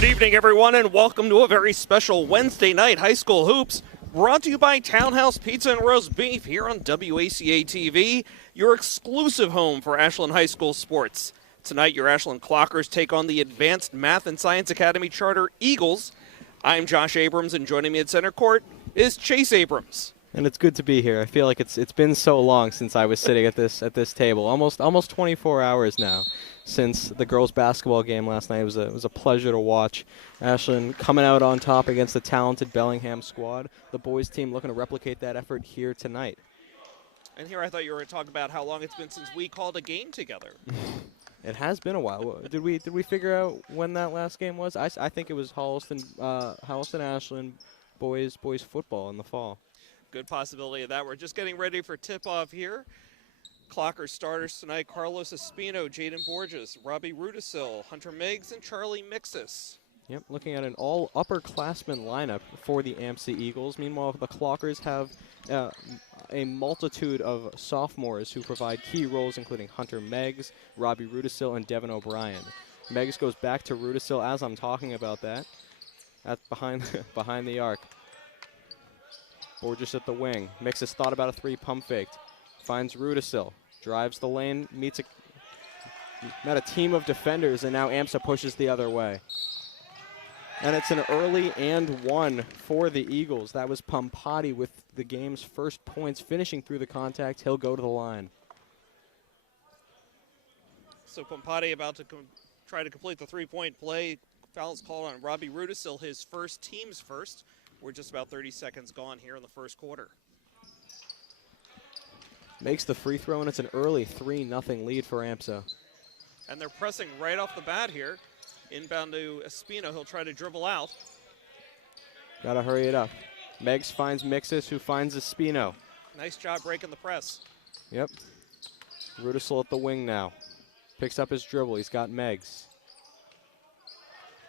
Good evening, everyone, and welcome to a very special Wednesday night high school hoops brought to you by Townhouse Pizza and Roast Beef here on WACA-TV, your exclusive home for Ashland High School sports. Tonight, your Ashland Clockers take on the Advanced Math and Science Academy Charter Eagles. I'm Josh Abrams, and joining me at center court is Chase Abrams. And it's good to be here. I feel like it's been so long since I was sitting at this table. Almost 24 hours now since the girls' basketball game last night. It was a pleasure to watch. Ashland coming out on top against the talented Bellingham squad. The boys team looking to replicate that effort here tonight. And here I thought you were going to talk about how long it's been since we called a game together. It has been a while. Did we figure out when that last game was? I think it was Holliston Ashland boys football in the fall. Good possibility of that. We're just getting ready for tip-off here. Clocker starters tonight: Carlos Espino, Jaden Borges, Robbie Rudisil, Hunter Meigs, and Charlie Mixis. Yep, looking at an all-upperclassmen lineup for the AMSAC Eagles. Meanwhile, the Clockers have a multitude of sophomores who provide key roles, including Hunter Meigs, Robbie Rudisil, and Devin O'Brien. Meigs goes back to Rudisil as I'm talking about that. That's behind the arc. Borges at the wing. Mixis thought about a three, pump faked. Finds Rudisil. Drives the lane, met a team of defenders, and now AMSA pushes the other way. And it's an early and one for the Eagles. That was Pompati with the game's first points, finishing through the contact. He'll go to the line. So Pompati about to try to complete the three-point play. Foul's called on Robbie Rudisil, his first, team's first. We're just about 30 seconds gone here in the first quarter. Makes the free throw, and it's an early 3-0 lead for AMSA. And they're pressing right off the bat here. Inbound to Espino. He'll try to dribble out. Got to hurry it up. Meigs finds Mixis, who finds Espino. Nice job breaking the press. Yep. Rudisil at the wing now. Picks up his dribble. He's got Meigs.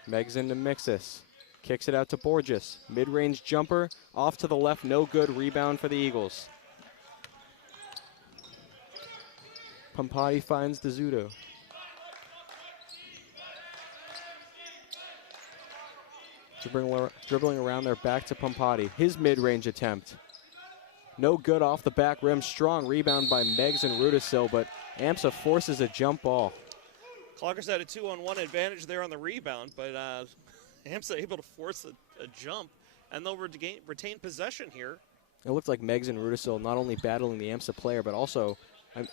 Meigs into Mixis. Kicks it out to Borges. Mid-range jumper. Off to the left. No good. Rebound for the Eagles. Pompati finds DeZuto. Dribbling around there, back to Pompati. His mid-range attempt. No good off the back rim. Strong rebound by Meigs and Rudisil, but AMSA forces a jump ball. Clockers had a 2-on-1 advantage there on the rebound, but AMSA able to force a jump, and they'll retain possession here. It looked like Meigs and Rudisil not only battling the AMSA player, but also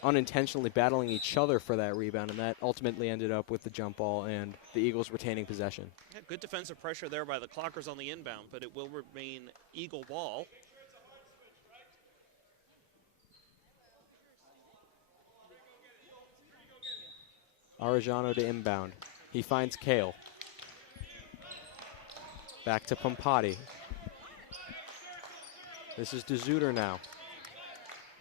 unintentionally battling each other for that rebound, and that ultimately ended up with the jump ball and the Eagles retaining possession. Yeah, good defensive pressure there by the Clockers on the inbound, but it will remain Eagle ball. Arellano to inbound. He finds Kale. Back to Pompati. This is DeZuter now.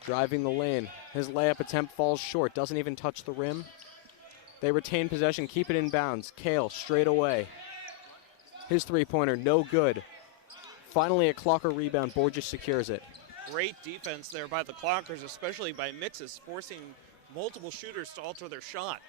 Driving the lane. His layup attempt falls short. Doesn't even touch the rim. They retain possession. Keep it in bounds. Kale straight away. His three-pointer, no good. Finally a Clocker rebound. Borges secures it. Great defense there by the Clockers, especially by Mixis, forcing multiple shooters to alter their shot.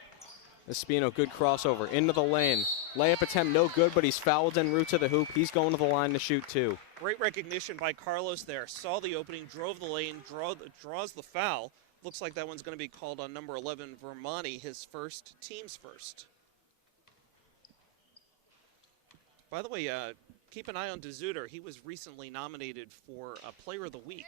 Espino, good crossover, into the lane. Layup attempt, no good, but he's fouled en route to the hoop. He's going to the line to shoot two. Great recognition by Carlos there. Saw the opening, drove the lane, draws the foul. Looks like that one's going to be called on number 11, Vermani, his first, team's first. By the way, keep an eye on DeZuter. He was recently nominated for Player of the Week.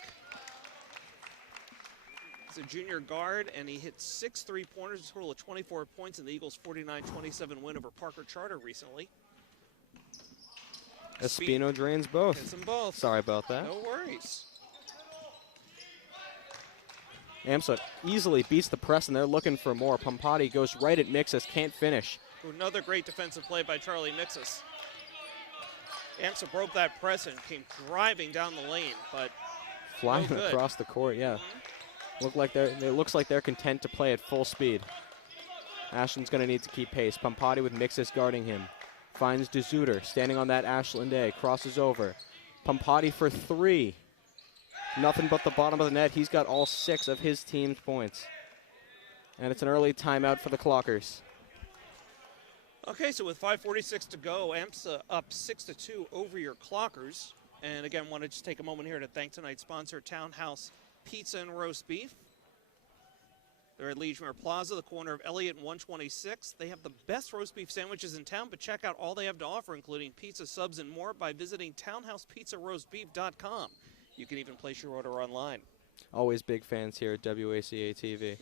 He's a junior guard, and he hit 6 three-pointers, a total of 24 points in the Eagles' 49-27 win over Parker Charter recently. Espino drains both. Hits them both. Sorry about that. No worries. AMSA easily beats the press, and they're looking for more. Pompati goes right at Mixis, can't finish. Another great defensive play by Charlie Mixis. AMSA broke that press and came driving down the lane, but flying no good. Across the court, yeah. It looks like they're content to play at full speed. Ashland's going to need to keep pace. Pompati with Mixis guarding him. Finds DeZuter, standing on that Ashland A, crosses over. Pompati for three. Nothing but the bottom of the net. He's got all 6 of his team's points. And it's an early timeout for the Clockers. Okay, so with 5:46 to go, AMSA up 6-2 over your Clockers. And again, want to just take a moment here to thank tonight's sponsor, Townhouse Pizza and Roast Beef. They're at Legionnaire Plaza, the corner of Elliott and 126. They have the best roast beef sandwiches in town, but check out all they have to offer, including pizza, subs, and more by visiting townhousepizzaroastbeef.com. You can even place your order online. Always big fans here at WACA-TV.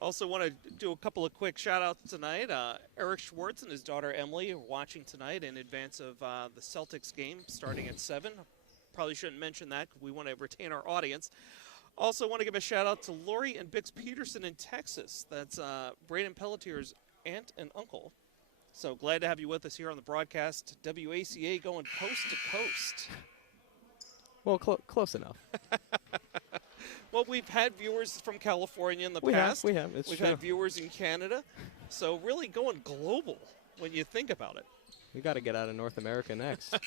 Also want to do a couple of quick shout-outs tonight. Eric Schwartz and his daughter Emily are watching tonight in advance of the Celtics game starting at 7. Probably shouldn't mention that because we want to retain our audience. Also want to give a shout-out to Lori and Bix Peterson in Texas. That's Braden Pelletier's aunt and uncle. So glad to have you with us here on the broadcast. WACA going coast to coast. Well, close enough. Well, we've had viewers from California in the past. We have. We've had viewers in Canada. So really going global when you think about it. We got to get out of North America next.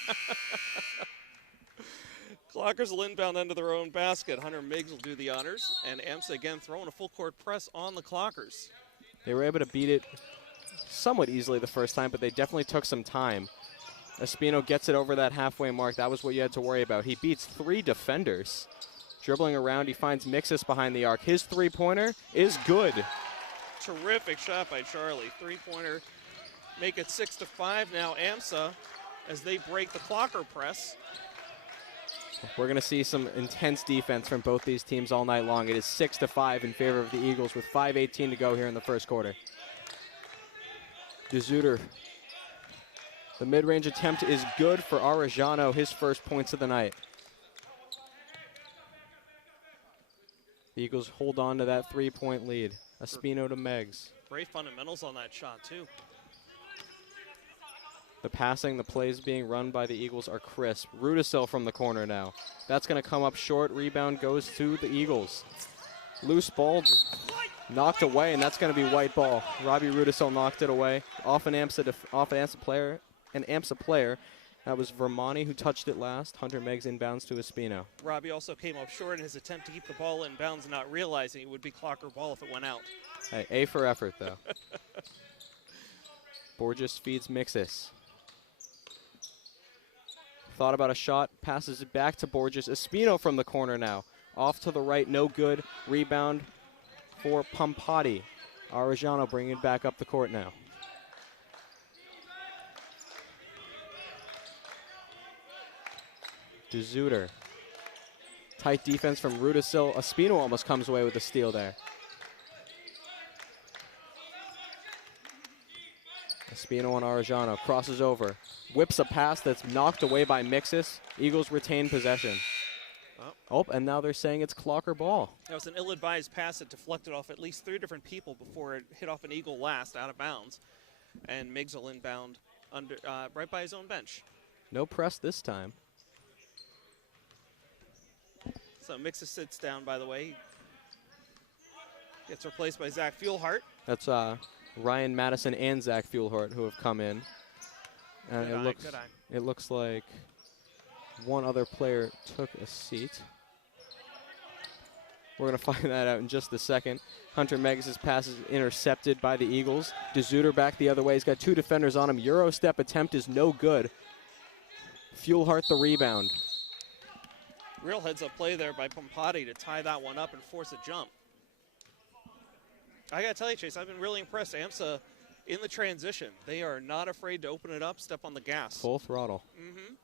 Clockers will inbound under their own basket. Hunter Miggs will do the honors. And AMSA again throwing a full court press on the Clockers. They were able to beat it somewhat easily the first time, but they definitely took some time. Espino gets it over that halfway mark. That was what you had to worry about. He beats 3 defenders. Dribbling around, he finds Mixus behind the arc. His three-pointer is good. Terrific shot by Charlie. Three-pointer. Make it 6-5 now. AMSA as they break the Clocker press. We're going to see some intense defense from both these teams all night long. It is 6-5 in favor of the Eagles with 5:18 to go here in the first quarter. DeZuter. The mid-range attempt is good for Arellano, his first points of the night. The Eagles hold on to that 3-point lead. Espino to Meggs. Great fundamentals on that shot, too. The passing, the plays being run by the Eagles are crisp. Rudisill from the corner now. That's going to come up short. Rebound goes to the Eagles. Loose ball knocked away, and that's going to be white ball. Robbie Rudisill knocked it away. Off an AMSA player. That was Vermani who touched it last. Hunter Meggs inbounds to Espino. Robbie also came up short in his attempt to keep the ball in bounds, not realizing it would be Clocker ball if it went out. Hey, A for effort, though. Borges feeds Mixus. Thought about a shot, passes it back to Borges. Espino from the corner now. Off to the right, no good. Rebound for Pompati. Arellano bringing it back up the court now. DeZuter. Tight defense from Rudisill. Espino almost comes away with a steal there. Espino on Arellano. Crosses over. Whips a pass that's knocked away by Mixus. Eagles retain possession. Oh, and now they're saying it's Clocker ball. That was an ill-advised pass that deflected off at least 3 different people before it hit off an Eagle last, out of bounds. And Miggs will inbound under, right by his own bench. No press this time. So Mixus sits down, by the way. Gets replaced by Zach Fuelhart. That's Ryan Madison and Zach Fuelhart who have come in. And it looks like one other player took a seat. We're going to find that out in just a second. Hunter Meggs' pass is intercepted by the Eagles. DeZuter back the other way. He's got 2 defenders on him. Euro step attempt is no good. Fuelhart the rebound. Real heads-up play there by Pompati to tie that one up and force a jump. I got to tell you, Chase, I've been really impressed. AMSA in the transition. They are not afraid to open it up, step on the gas. Full throttle. Mm-hmm.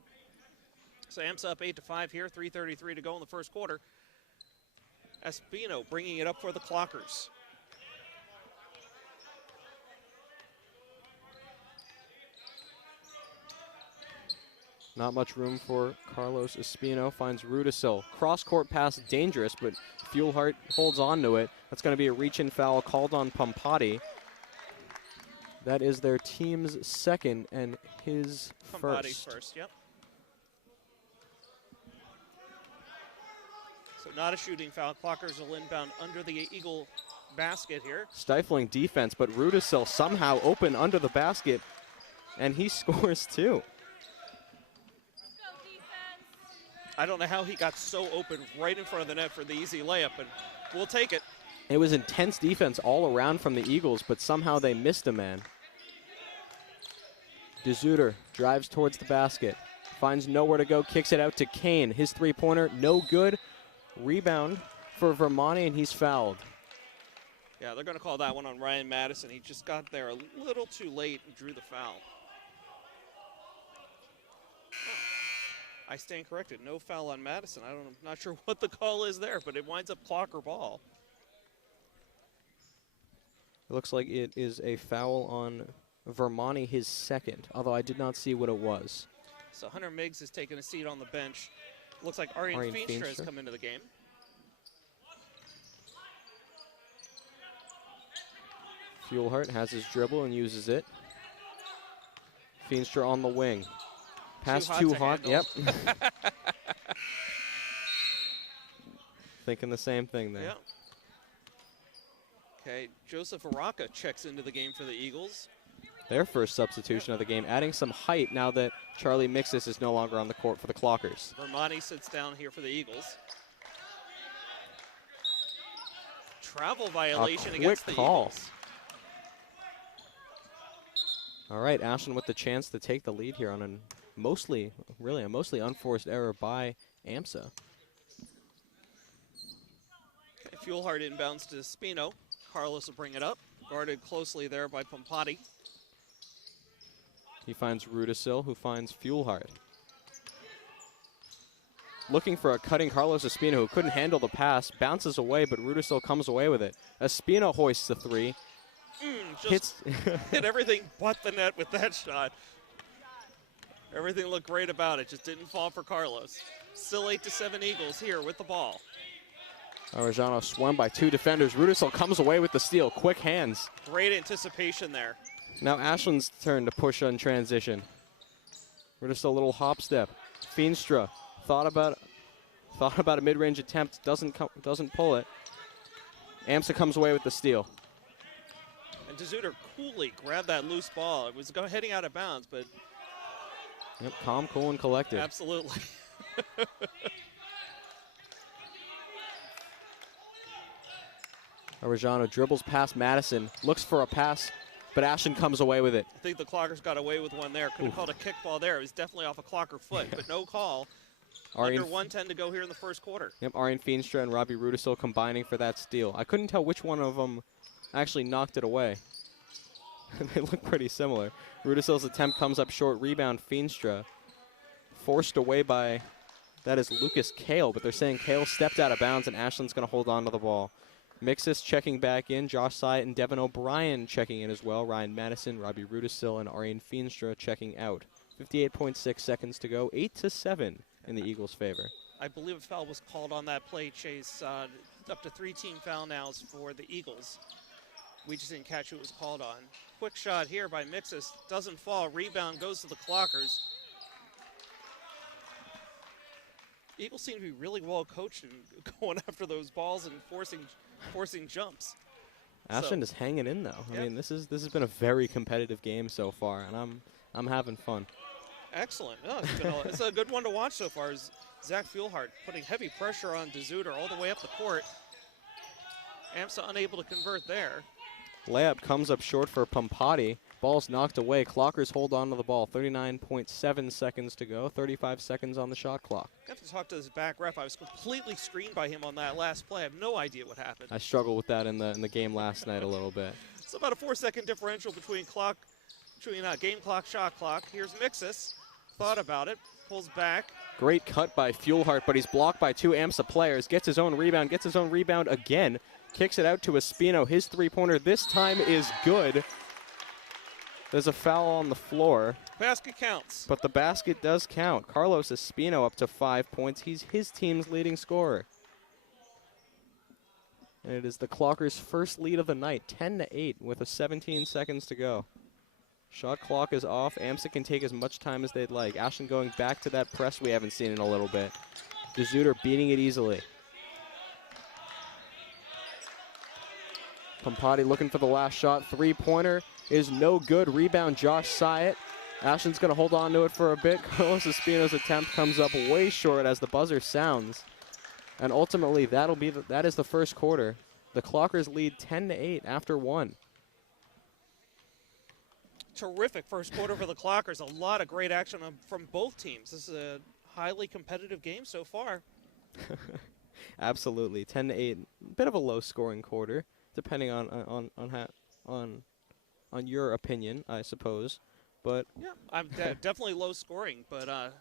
So AMSA up 8-5 here, 3:33 to go in the first quarter. Espino bringing it up for the Clockers. Not much room for Carlos Espino. Finds Rudisill. Cross-court pass dangerous, but Fuelhart holds on to it. That's going to be a reach-in foul called on Pompati. That is their team's second and his Pompati's first. first, yep. So not a shooting foul. Clockers will inbound under the Eagle basket here. Stifling defense, but Rudisill somehow open under the basket, and he scores too. I don't know how he got so open right in front of the net for the easy layup, but we'll take it. It was intense defense all around from the Eagles, but somehow they missed a man. DeZuter drives towards the basket. Finds nowhere to go, kicks it out to Kane. His three-pointer, no good. Rebound for Vermani, and he's fouled. Yeah, they're going to call that one on Ryan Madison. He just got there a little too late and drew the foul. I stand corrected. No foul on Madison. I'm not sure what the call is there, but it winds up clock or ball. It looks like it is a foul on Vermani, his second, although I did not see what it was. So Hunter Miggs has taken a seat on the bench. Looks like Arian Feenstra has come into the game. Fuelhart has his dribble and uses it. Feenstra on the wing. Pass too hot. Yep. Thinking the same thing there. Yep. Okay, Joseph Araka checks into the game for the Eagles. Their first substitution of the game, adding some height now that Charlie Mixis is no longer on the court for the Clockers. Vermani sits down here for the Eagles. Travel violation against the Eagles. All right, Ashland with the chance to take the lead here on a mostly unforced error by AMSA. Fuelhart inbounds to Spino. Carlos will bring it up. Guarded closely there by Pompati. He finds Rudisil, who finds Fuelhart. Looking for a cutting Carlos Espino, who couldn't handle the pass. Bounces away, but Rudisil comes away with it. Espino hoists the three. Just hit everything but the net with that shot. Everything looked great about it. Just didn't fall for Carlos. Still 8-7 Eagles here with the ball. Arellano swung by two defenders. Rudisil comes away with the steal. Quick hands. Great anticipation there. Now Ashland's turn to push on transition. Rudisil a little hop step. Feenstra thought about a mid-range attempt. Doesn't pull it. AMSA comes away with the steal. And DeZuter coolly grabbed that loose ball. It was heading out of bounds, but yep, calm, cool, and collected. Absolutely. Arellano dribbles past Madison, looks for a pass, but Ashland comes away with it. I think the Clockers got away with one there. Could have called a kickball there. It was definitely off a Clocker foot, but no call. Under 1:10 to go here in the first quarter. Yep, Arian Feenstra and Robbie Rudisil combining for that steal. I couldn't tell which one of them actually knocked it away. They look pretty similar. Rudisil's attempt comes up short. Rebound, Feenstra. Forced away by, that is Lucas Kale, but they're saying Kale stepped out of bounds and Ashland's going to hold on to the ball. Mixis checking back in. Josh Syatt and Devin O'Brien checking in as well. Ryan Madison, Robbie Rudisil, and Arian Feenstra checking out. 58.6 seconds to go. 8-7 in the Eagles' favor. I believe a foul was called on that play, Chase. Up to 3 team foul nows for the Eagles. We just didn't catch who it was called on. Quick shot here by Mixis. Doesn't fall. Rebound goes to the Clockers. Eagles seem to be really well coached and going after those balls and forcing jumps. Ashland is hanging in though. I mean, this has been a very competitive game so far, and I'm having fun. Excellent. No, it's a good one to watch so far. Zach Fuelhart putting heavy pressure on DeZuter all the way up the court. AMSA unable to convert there. Layup comes up short for Pompati. Ball's knocked away. Clockers hold on to the ball. 39.7 seconds to go. 35 seconds on the shot clock. I have to talk to his back ref. I was completely screened by him on that last play. I have no idea what happened. I struggled with that in the game last night a little bit. It's about a 4-second differential between game clock, shot clock. Here's Mixis. Thought about it. Pulls back. Great cut by Fuelhart, but he's blocked by two AMSA players. Gets his own rebound again. Kicks it out to Espino. His three-pointer this time is good. There's a foul on the floor. Basket counts. But the basket does count. Carlos Espino up to 5 points. He's his team's leading scorer. And it is the Clockers' first lead of the night, 10-8 with 17 seconds to go. Shot clock is off. AMSA can take as much time as they'd like. Ashland going back to that press we haven't seen in a little bit. DeZuter beating it easily. Pompati looking for the last shot. Three-pointer is no good. Rebound, Josh Syatt. Ashland's going to hold on to it for a bit. Carlos Espino's attempt comes up way short as the buzzer sounds. And ultimately, that is the first quarter. The Clockers lead 10-8 after one. terrific first quarter for the Clockers. A lot of great action from both teams. This is a highly competitive game so far. Absolutely, 10-8. Bit of a low-scoring quarter, depending on your opinion, I suppose. But yeah, I'm definitely low-scoring. But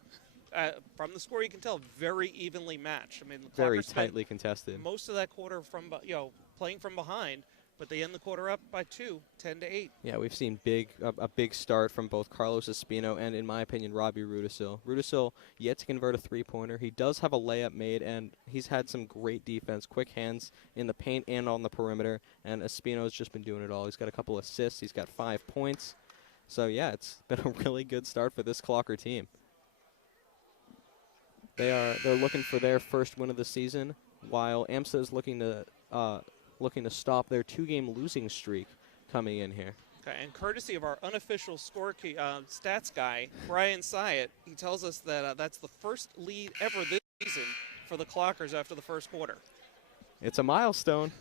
from the score, you can tell very evenly matched. I mean, the very Clockers tightly contested. Most of that quarter from playing from behind. But they end the quarter up by 2, 10-8. Yeah, we've seen a big start from both Carlos Espino and, in my opinion, Robbie Rudisil. Rudisil yet to convert a three-pointer. He does have a layup made, and he's had some great defense, quick hands in the paint and on the perimeter. And Espino's just been doing it all. He's got a couple assists. He's got 5 points. So, yeah, it's been a really good start for this Clocker team. They're looking for their first win of the season, while AMSA is looking to stop their 2-game losing streak coming in here. Okay, and courtesy of our unofficial stats guy, Brian Syatt, he tells us that that's the first lead ever this season for the Clockers after the first quarter. It's a milestone.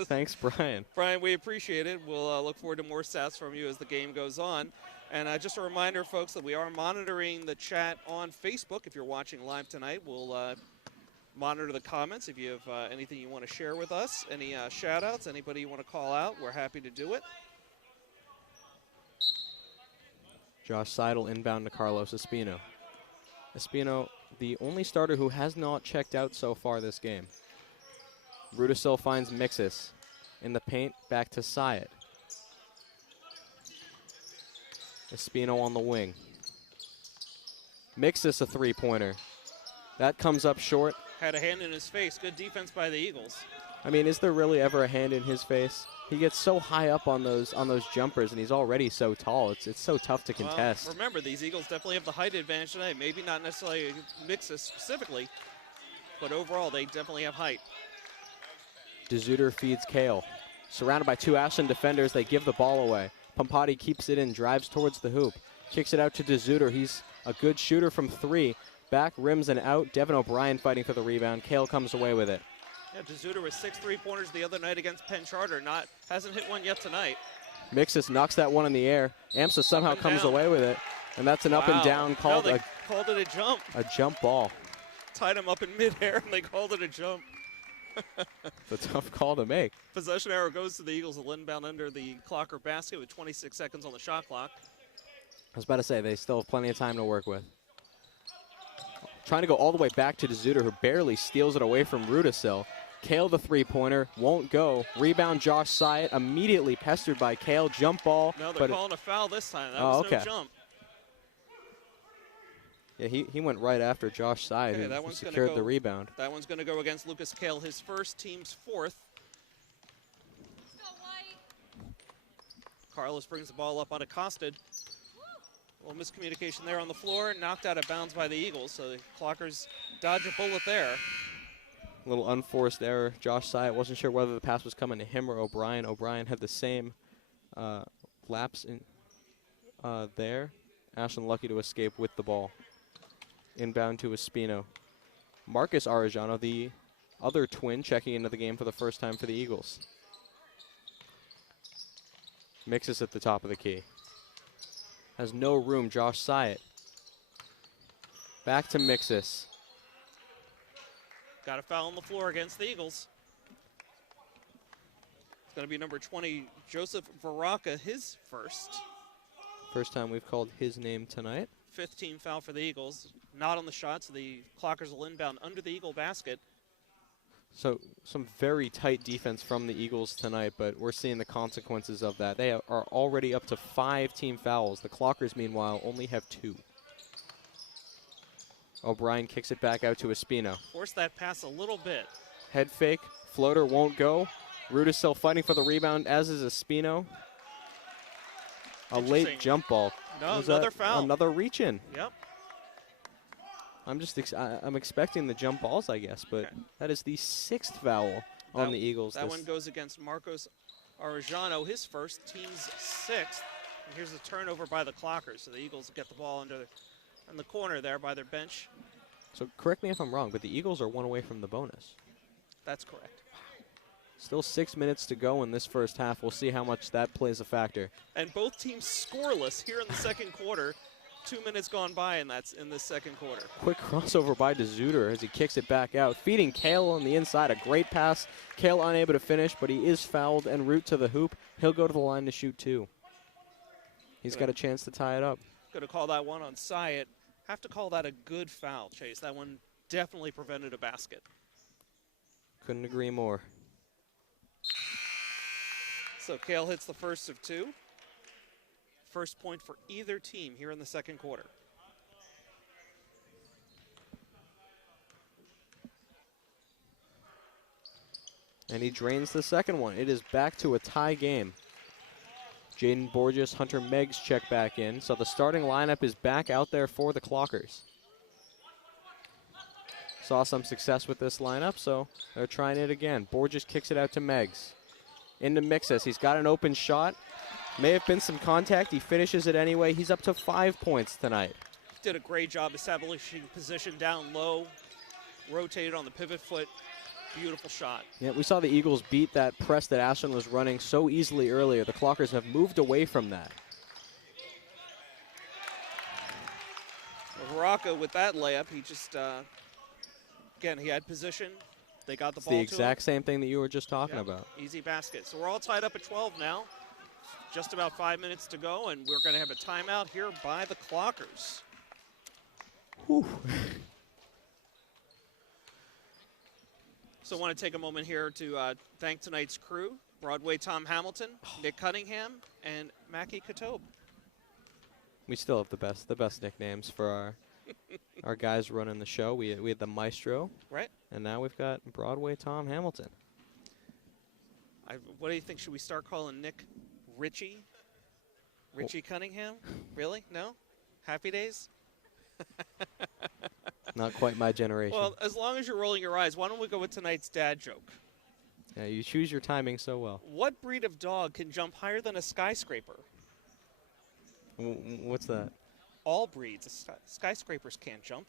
Thanks, Brian. Brian, we appreciate it. We'll look forward to more stats from you as the game goes on. And just a reminder, folks, that we are monitoring the chat on Facebook. If you're watching live tonight, we'll monitor the comments. If you have anything you want to share with us, any shout-outs, anybody you want to call out, we're happy to do it. Josh Seidel inbound to Carlos Espino. Espino, the only starter who has not checked out so far this game. Rudisil finds Mixis in the paint, back to Syatt. Espino on the wing. Mixis a three-pointer. That comes up short. Had a hand in his face. Good defense by the Eagles. I mean, is there really ever a hand in his face? He gets so high up on those jumpers, and he's already so tall. It's so tough to contest. Well, remember, these Eagles definitely have the height advantage tonight. Maybe not necessarily Mixis specifically, but overall they definitely have height. DeZuter feeds Kale. Surrounded by 2 Ashland defenders, they give the ball away. Pompati keeps it in, drives towards the hoop. Kicks it out to DeZuter. He's a good shooter from 3. Back, rims, and out. Devin O'Brien fighting for the rebound. Kale comes away with it. Yeah, DeZuter with 6 3-pointers the other night against Penn Charter. Hasn't hit one yet tonight. Mixis knocks that one in the air. AMSA somehow comes away with it. And that's an up and down called. No, they called it a jump. A jump ball. Tied him up in midair, and they called it a jump. It's a tough call to make. Possession arrow goes to the Eagles. Will inbound under the Clocker basket with 26 seconds on the shot clock. I was about to say, they still have plenty of time to work with. Trying to go all the way back to DeZuter, who barely steals it away from Rudisil. Kale the three-pointer, won't go. Rebound Josh Syatt, immediately pestered by Kale. Jump ball. No, they're calling a foul this time. That was no jump. Yeah, he went right after Josh Syatt, who secured the rebound. That one's going to go against Lucas Kale, his first, team's 4th. Carlos brings the ball up unaccosted. A little miscommunication there on the floor, knocked out of bounds by the Eagles, so the Clockers dodge a bullet there. A little unforced error. Josh Syatt wasn't sure whether the pass was coming to him or O'Brien. O'Brien had the same lapse in there. Ashland lucky to escape with the ball. Inbound to Espino. Marcus Arellano, the other twin, checking into the game for the first time for the Eagles. Mixis at the top of the key. Has no room, Josh Syatt. Back to Mixis. Got a foul on the floor against the Eagles. It's going to be number 20, Joseph Varsity, his first. First time we've called his name tonight. 5th team foul for the Eagles. Not on the shot, so the Clockers will inbound under the Eagle basket. So some very tight defense from the Eagles tonight, but we're seeing the consequences of that. They are already up to 5 team fouls. The Clockers, meanwhile, only have 2. O'Brien kicks it back out to Espino. Force that pass a little bit. Head fake, floater won't go. Rudisil fighting for the rebound, as is Espino. A late jump ball. No, another foul. Another reach in. Yep. I'm expecting the jump balls, I guess, but that is the 6th foul on the Eagles. That one goes against Marcos Arellano, his first, team's 6th. And here's the turnover by the Clockers, so the Eagles get the ball in the corner there by their bench. So correct me if I'm wrong, but the Eagles are 1 away from the bonus. That's correct. Still 6 minutes to go in this first half. We'll see how much that plays a factor. And both teams scoreless here in the second quarter. 2 minutes gone by, and that's in the second quarter. Quick crossover by DeZuter as he kicks it back out. Feeding Kale on the inside. A great pass. Kale unable to finish, but he is fouled en route to the hoop. He'll go to the line to shoot 2. He's got a chance to tie it up. Going to call that one on Syatt. Have to call that a good foul, Chase. That one definitely prevented a basket. Couldn't agree more. So Kale hits the first of 2. First point for either team here in the second quarter. And he drains the second one. It is back to a tie game. Jaden Borges, Hunter Meggs check back in. So the starting lineup is back out there for the Clockers. Saw some success with this lineup, so they're trying it again. Borges kicks it out to Meggs. Into Mixes. He's got an open shot. May have been some contact. He finishes it anyway. He's up to 5 points tonight. Did a great job establishing position down low. Rotated on the pivot foot. Beautiful shot. Yeah, we saw the Eagles beat that press that Ashland was running so easily earlier. The Clockers have moved away from that. Varsity with that layup, he just, again, he had position. They got the ball to him. It's the exact same thing that you were just talking about. Easy basket. So we're all tied up at 12 now. Just about 5 minutes to go, and we're going to have a timeout here by the Clockers. Whew. So I want to take a moment here to thank tonight's crew, Broadway Tom Hamilton, Nick Cunningham, and Mackie Katob. We still have the best nicknames for our guys running the show. We had the Maestro. Right. And now we've got Broadway Tom Hamilton. What do you think? Should we start calling Nick Richie? Richie Cunningham? Really? No? Happy Days? Not quite my generation. Well, as long as you're rolling your eyes, why don't we go with tonight's dad joke? Yeah, you choose your timing so well. What breed of dog can jump higher than a skyscraper? What's that? All breeds. Skyscrapers can't jump.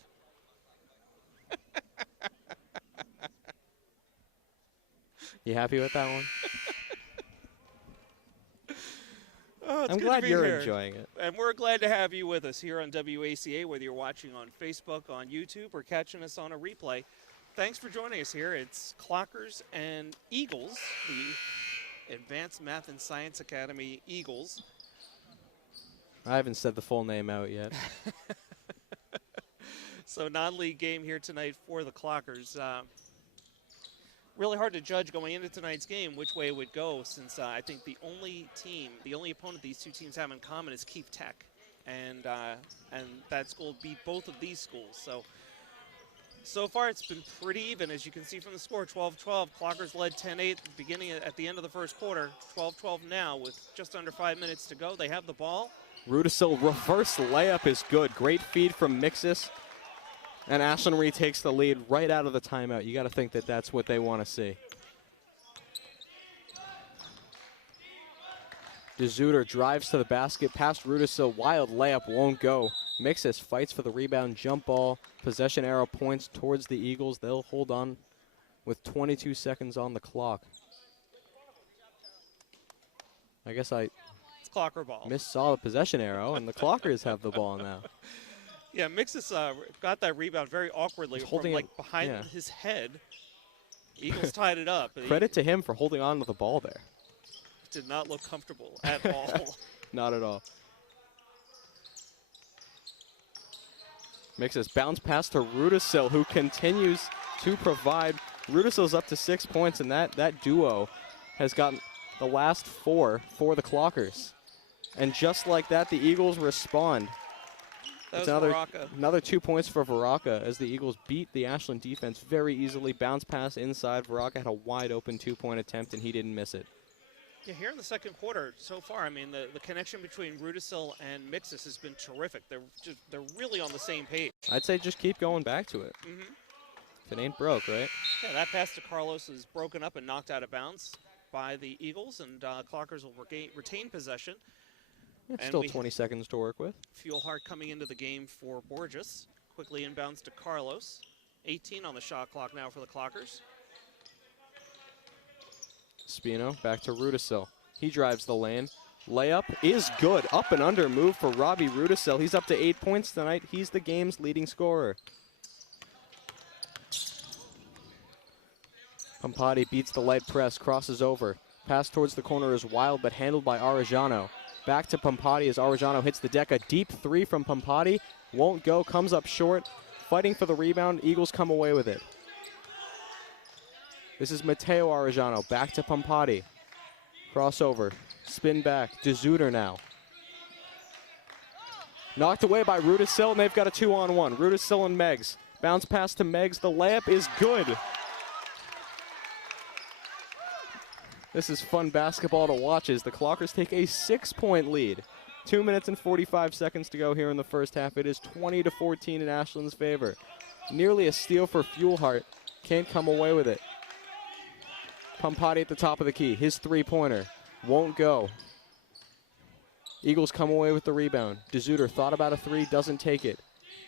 You happy with that one? Oh, I'm glad you're enjoying it. And we're glad to have you with us here on WACA, whether you're watching on Facebook, on YouTube, or catching us on a replay. Thanks for joining us here. It's Clockers and Eagles, the Advanced Math and Science Academy Eagles. I haven't said the full name out yet. So non-league game here tonight for the Clockers. Really hard to judge going into tonight's game which way it would go, since I think the only opponent these two teams have in common is Keefe Tech, and that school beat both of these schools. So far it's been pretty even, as you can see from the score. 12-12. Clockers led 10-8 at the end of the first quarter. 12-12 now with just under 5 minutes to go. They have the ball. Rudisil reverse layup is good. Great feed from Mixis. And Ashland retakes the lead right out of the timeout. You got to think that that's what they want to see. DeZuter drives to the basket, past Rudisil. Wild layup won't go. Mixis fights for the rebound, jump ball. Possession arrow points towards the Eagles. They'll hold on with 22 seconds on the clock. I guess I It's Clocker ball. missaw the possession arrow, and the Clockers have the ball now. Yeah, Mixis got that rebound very awkwardly from behind his head. Eagles tied it up. Credit to him for holding on to the ball there. Did not look comfortable at all. Not at all. Mixis bounce pass to Rudisil, who continues to provide. Rudisil's up to 6 points, and that duo has gotten the last 4 for the Clockers. And just like that, the Eagles respond. That was another 2 points for Varsity as the Eagles beat the Ashland defense very easily. Bounce pass inside. Varsity had a wide open 2-point attempt, and he didn't miss it. Yeah, here in the second quarter so far, I mean, the connection between Rudisil and Mixis has been terrific. They're really on the same page. I'd say just keep going back to it. Mm-hmm. If it ain't broke, right? Yeah, that pass to Carlos is broken up and knocked out of bounds by the Eagles, and Clockers will retain possession. It's still 20 seconds to work with. Fuelhart coming into the game for Borges. Quickly inbounds to Carlos. 18 on the shot clock now for the Clockers. Spino back to Rudisil. He drives the lane. Layup is good. Up and under move for Robbie Rudisil. He's up to 8 points tonight. He's the game's leading scorer. Pampati beats the light press, crosses over. Pass towards the corner is wild, but handled by Arellano. Back to Pampati as Arellano hits the deck. A deep three from Pampati. Won't go, comes up short. Fighting for the rebound. Eagles come away with it. This is Mateo Arellano. Back to Pampati. Crossover. Spin back. DeZuter now. Knocked away by Rudisil, and they've got a 2-on-1. Rudisil and Meggs. Bounce pass to Meggs. The layup is good. This is fun basketball to watch as the Clockers take a 6-point lead. 2 minutes and 45 seconds to go here in the first half. It is 20-14 in Ashland's favor. Nearly a steal for Fuelhart. Can't come away with it. Pampati at the top of the key. His three-pointer won't go. Eagles come away with the rebound. DeZuter thought about a three, doesn't take it.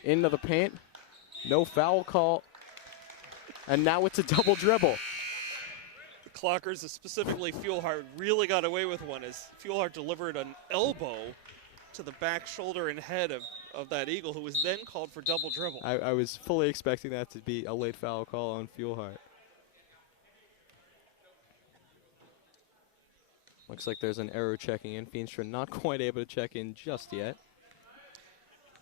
Into the paint. No foul call. And now it's a double dribble. The Clockers, specifically Fuelhart, really got away with one as Fuelhart delivered an elbow to the back shoulder and head of that Eagle, who was then called for double dribble. I was fully expecting that to be a late foul call on Fuelhart. Looks like there's an error checking in. Feenstra not quite able to check in just yet.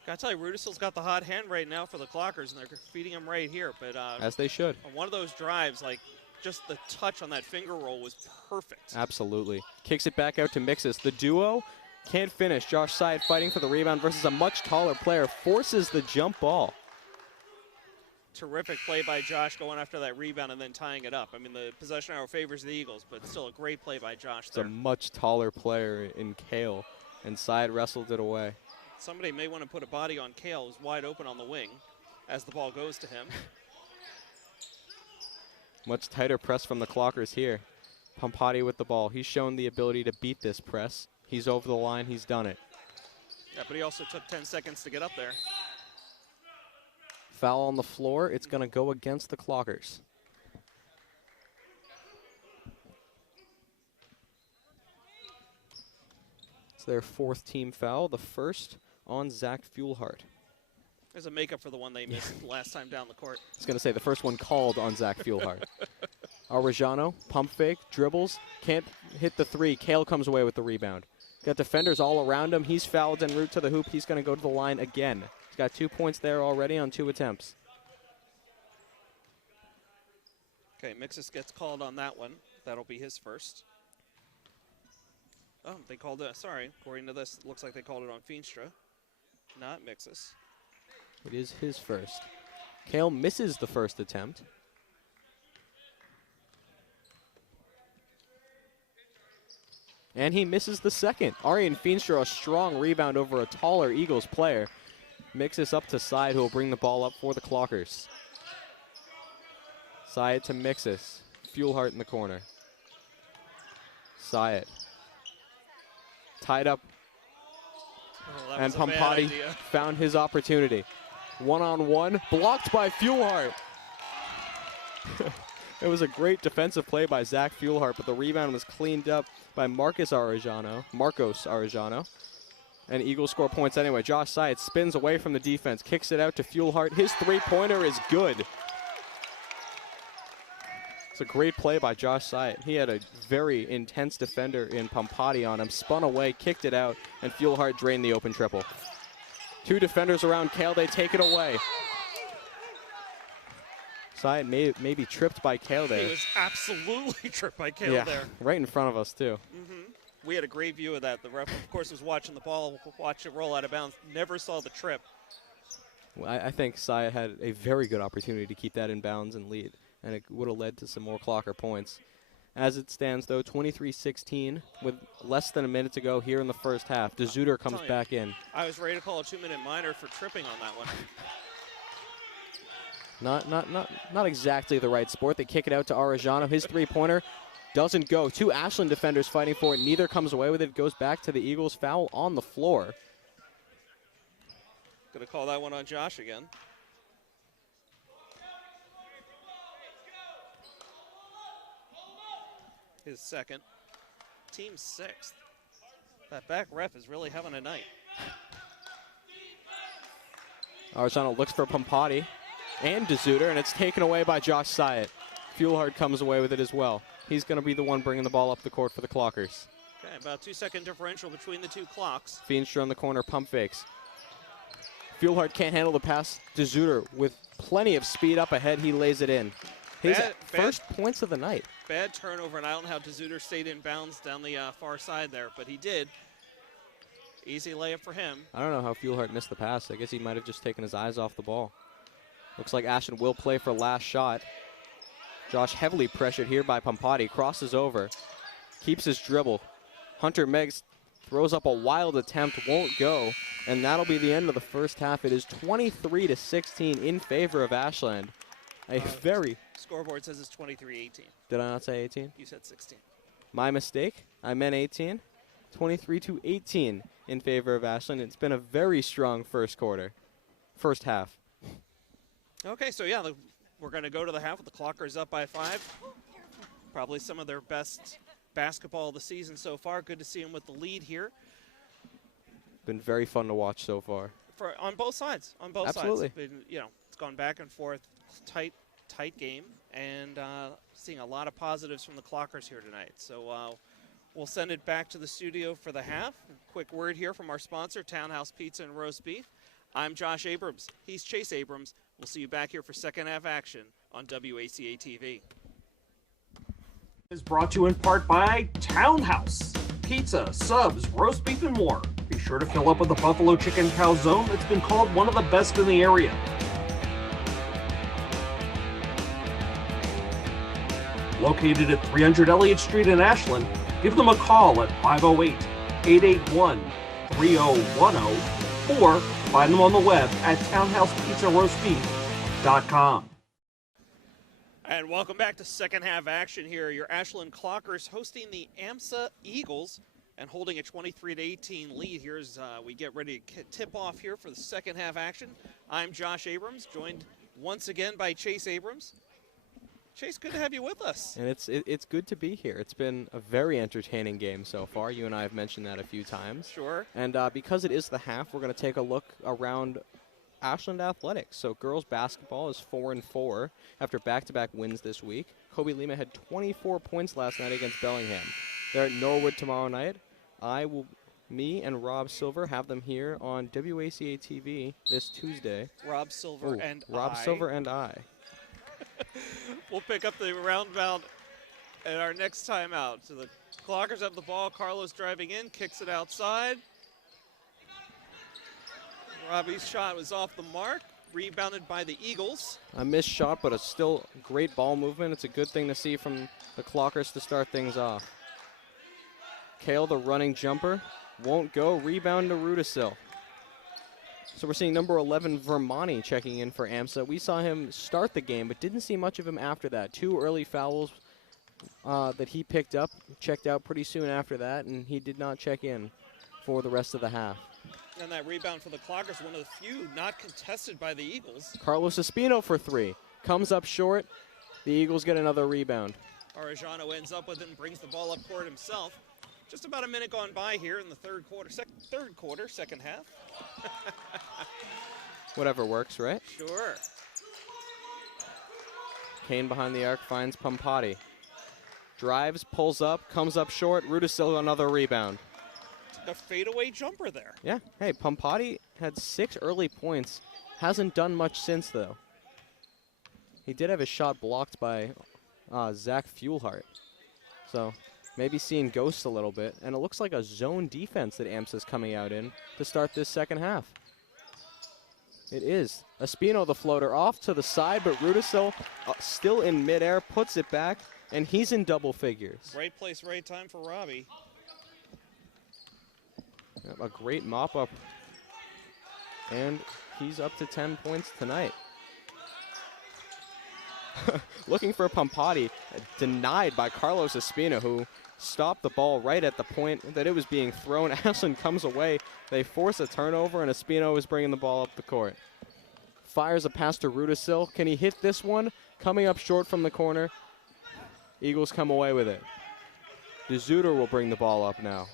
Gotta tell you, Rudisil's got the hot hand right now for the Clockers, and they're feeding him right here. But as they should. On one of those drives, like, just the touch on that finger roll was perfect. Absolutely. Kicks it back out to Mixus. The duo can't finish. Josh Syed fighting for the rebound versus a much taller player. Forces the jump ball. Terrific play by Josh going after that rebound and then tying it up. I mean, the possession arrow favors the Eagles, but still a great play by Josh there. It's a much taller player in Kale, and Syed wrestled it away. Somebody may want to put a body on Kale, who's wide open on the wing as the ball goes to him. Much tighter press from the Clockers here. Pampati with the ball. He's shown the ability to beat this press. He's over the line. He's done it. Yeah, but he also took 10 seconds to get up there. Foul on the floor. It's going to go against the Clockers. It's their fourth team foul, the first on Zach Fuelhart. There's a makeup for the one they missed last time down the court. I was going to say the first one called on Zach Fuelhart. Arellano, pump fake, dribbles, can't hit the three. Kale comes away with the rebound. Got defenders all around him. He's fouled en route to the hoop. He's going to go to the line again. He's got 2 points there already on 2 attempts. Okay, Mixus gets called on that one. That'll be his first. Oh, they called it, sorry. According to this, it looks like they called it on Feenstra, not Mixus. It is his first. Kale misses the first attempt. And he misses the second. Arian Feenstra, a strong rebound over a taller Eagles player. Mixes up to Syed, who will bring the ball up for the Clockers. Syed to Mixus. Fuelhart in the corner. Syed. Tied up. Oh, And Pampati found his opportunity. One-on-one, blocked by Fuelhart. It was a great defensive play by Zach Fuelhart, but the rebound was cleaned up by Marcos Arellano. And Eagles score points anyway. Josh Syed spins away from the defense, kicks it out to Fuelhart. His three-pointer is good. It's a great play by Josh Syed. He had a very intense defender in Pampati on him, spun away, kicked it out, and Fuelhart drained the open triple. 2 defenders around Kale, they take it away. Syed may be tripped by Kale there. He was absolutely tripped by Kale there. Right in front of us too. We had a great view of that. The ref, of course, was watching the ball, watched it roll out of bounds, never saw the trip. Well, I think Syed had a very good opportunity to keep that in bounds and lead, and it would have led to some more Clocker points. As it stands, though, 23-16 with less than a minute to go here in the first half. DeZuter comes back in. I was ready to call a 2-minute minor for tripping on that one. Not exactly the right sport. They kick it out to Arellano. His three-pointer doesn't go. 2 Ashland defenders fighting for it. Neither comes away with it. It goes back to the Eagles. Foul on the floor. Gonna call that one on Josh again. his second. Team sixth. That back ref is really having a night. Arjano looks for Pompati and DeZuter, and it's taken away by Josh Syatt. Fuelhard comes away with it as well. He's going to be the one bringing the ball up the court for the Clockers. Okay, about 2-second differential between the two clocks. Feenstra on the corner, pump fakes. Fuelhard can't handle the pass. DeZuter with plenty of speed up ahead. He lays it in. His first points of the night. Bad turnover, and I don't know how DeZuter stayed in bounds down the far side there, but he did. Easy layup for him. I don't know how Fuelhard missed the pass. I guess he might have just taken his eyes off the ball. Looks like Ashland will play for last shot. Josh heavily pressured here by Pompati. Crosses over. Keeps his dribble. Hunter Meggs throws up a wild attempt. Won't go. And that'll be the end of the first half. It is 23-16 in favor of Ashland. Scoreboard says it's 23-18. Did I not say 18? You said 16. My mistake. I meant 18. 23-18 in favor of Ashland. It's been a very strong first half. Okay, so yeah, we're going to go to the half with the Clockers up by 5. Probably some of their best basketball of the season so far. Good to see them with the lead here. Been very fun to watch so far. On both sides. Absolutely. Been, it's gone back and forth. Tight game, and seeing a lot of positives from the Clockers here tonight. So we'll send it back to the studio for the half. Quick word here from our sponsor, Townhouse Pizza and Roast Beef. I'm Josh Abrams. He's Chase Abrams. We'll see you back here for second half action on WACA-TV. Is brought to you in part by Townhouse. Pizza, subs, roast beef, and more. Be sure to fill up with the Buffalo Chicken Calzone that's been called one of the best in the area. Located at 300 Elliott Street in Ashland, give them a call at 508-881-3010 or find them on the web at townhousepizzaroastbeef.com. And welcome back to second half action here. Your Ashland Clockers hosting the AMSAC Eagles and holding a 23-18 lead here as we get ready to tip off here for the second half action. I'm Josh Abrams, joined once again by Chase Abrams. Chase, good to have you with us. And it's good to be here. It's been a very entertaining game so far. You and I have mentioned that a few times. Sure. And because it is the half, we're going to take a look around Ashland athletics. So girls basketball is 4-4 after back-to-back wins this week. Kobe Lima had 24 points last night against Bellingham. They're at Norwood tomorrow night. Me and Rob Silver have them here on WACA-TV this Tuesday. Rob Silver and I. We'll pick up the roundabout at our next time out. So the Clockers have the ball. Carlos driving in, kicks it outside. Robbie's shot was off the mark, rebounded by the Eagles. A missed shot, but it's still great ball movement. It's a good thing to see from the Clockers to start things off. Kale, the running jumper, won't go. Rebound to Rudisil. So we're seeing number 11, Vermani, checking in for AMSA. We saw him start the game, but didn't see much of him after that. 2 early fouls that he picked up, checked out pretty soon after that, and he did not check in for the rest of the half. And that rebound for the Clockers, one of the few not contested by the Eagles. Carlos Espino for 3. Comes up short. The Eagles get another rebound. Arellano ends up with it and brings the ball up court himself. Just about a minute gone by here in the second half. Whatever works, right? Sure. Kane behind the arc finds Pompati. Drives, pulls up, comes up short. Rudisil another rebound. A fadeaway jumper there. Yeah. Hey, Pompati had 6 early points. Hasn't done much since, though. He did have his shot blocked by Zach Fuelhart. So maybe seeing ghosts a little bit. And it looks like a zone defense that AMSA is coming out in to start this second half. It is. Espino, the floater, off to the side, but Rudisil still in midair, puts it back, and he's in double figures. Right place, right time for Robbie. Yep, a great mop-up. And he's up to 10 points tonight. Looking for Pompati, denied by Carlos Espino, who stopped the ball right at the point that it was being thrown. Ashland comes away. They force a turnover, and Espino is bringing the ball up the court. Fires a pass to Rudisil. Can he hit this one? Coming up short from the corner. Eagles come away with it. DeZuter will bring the ball up now.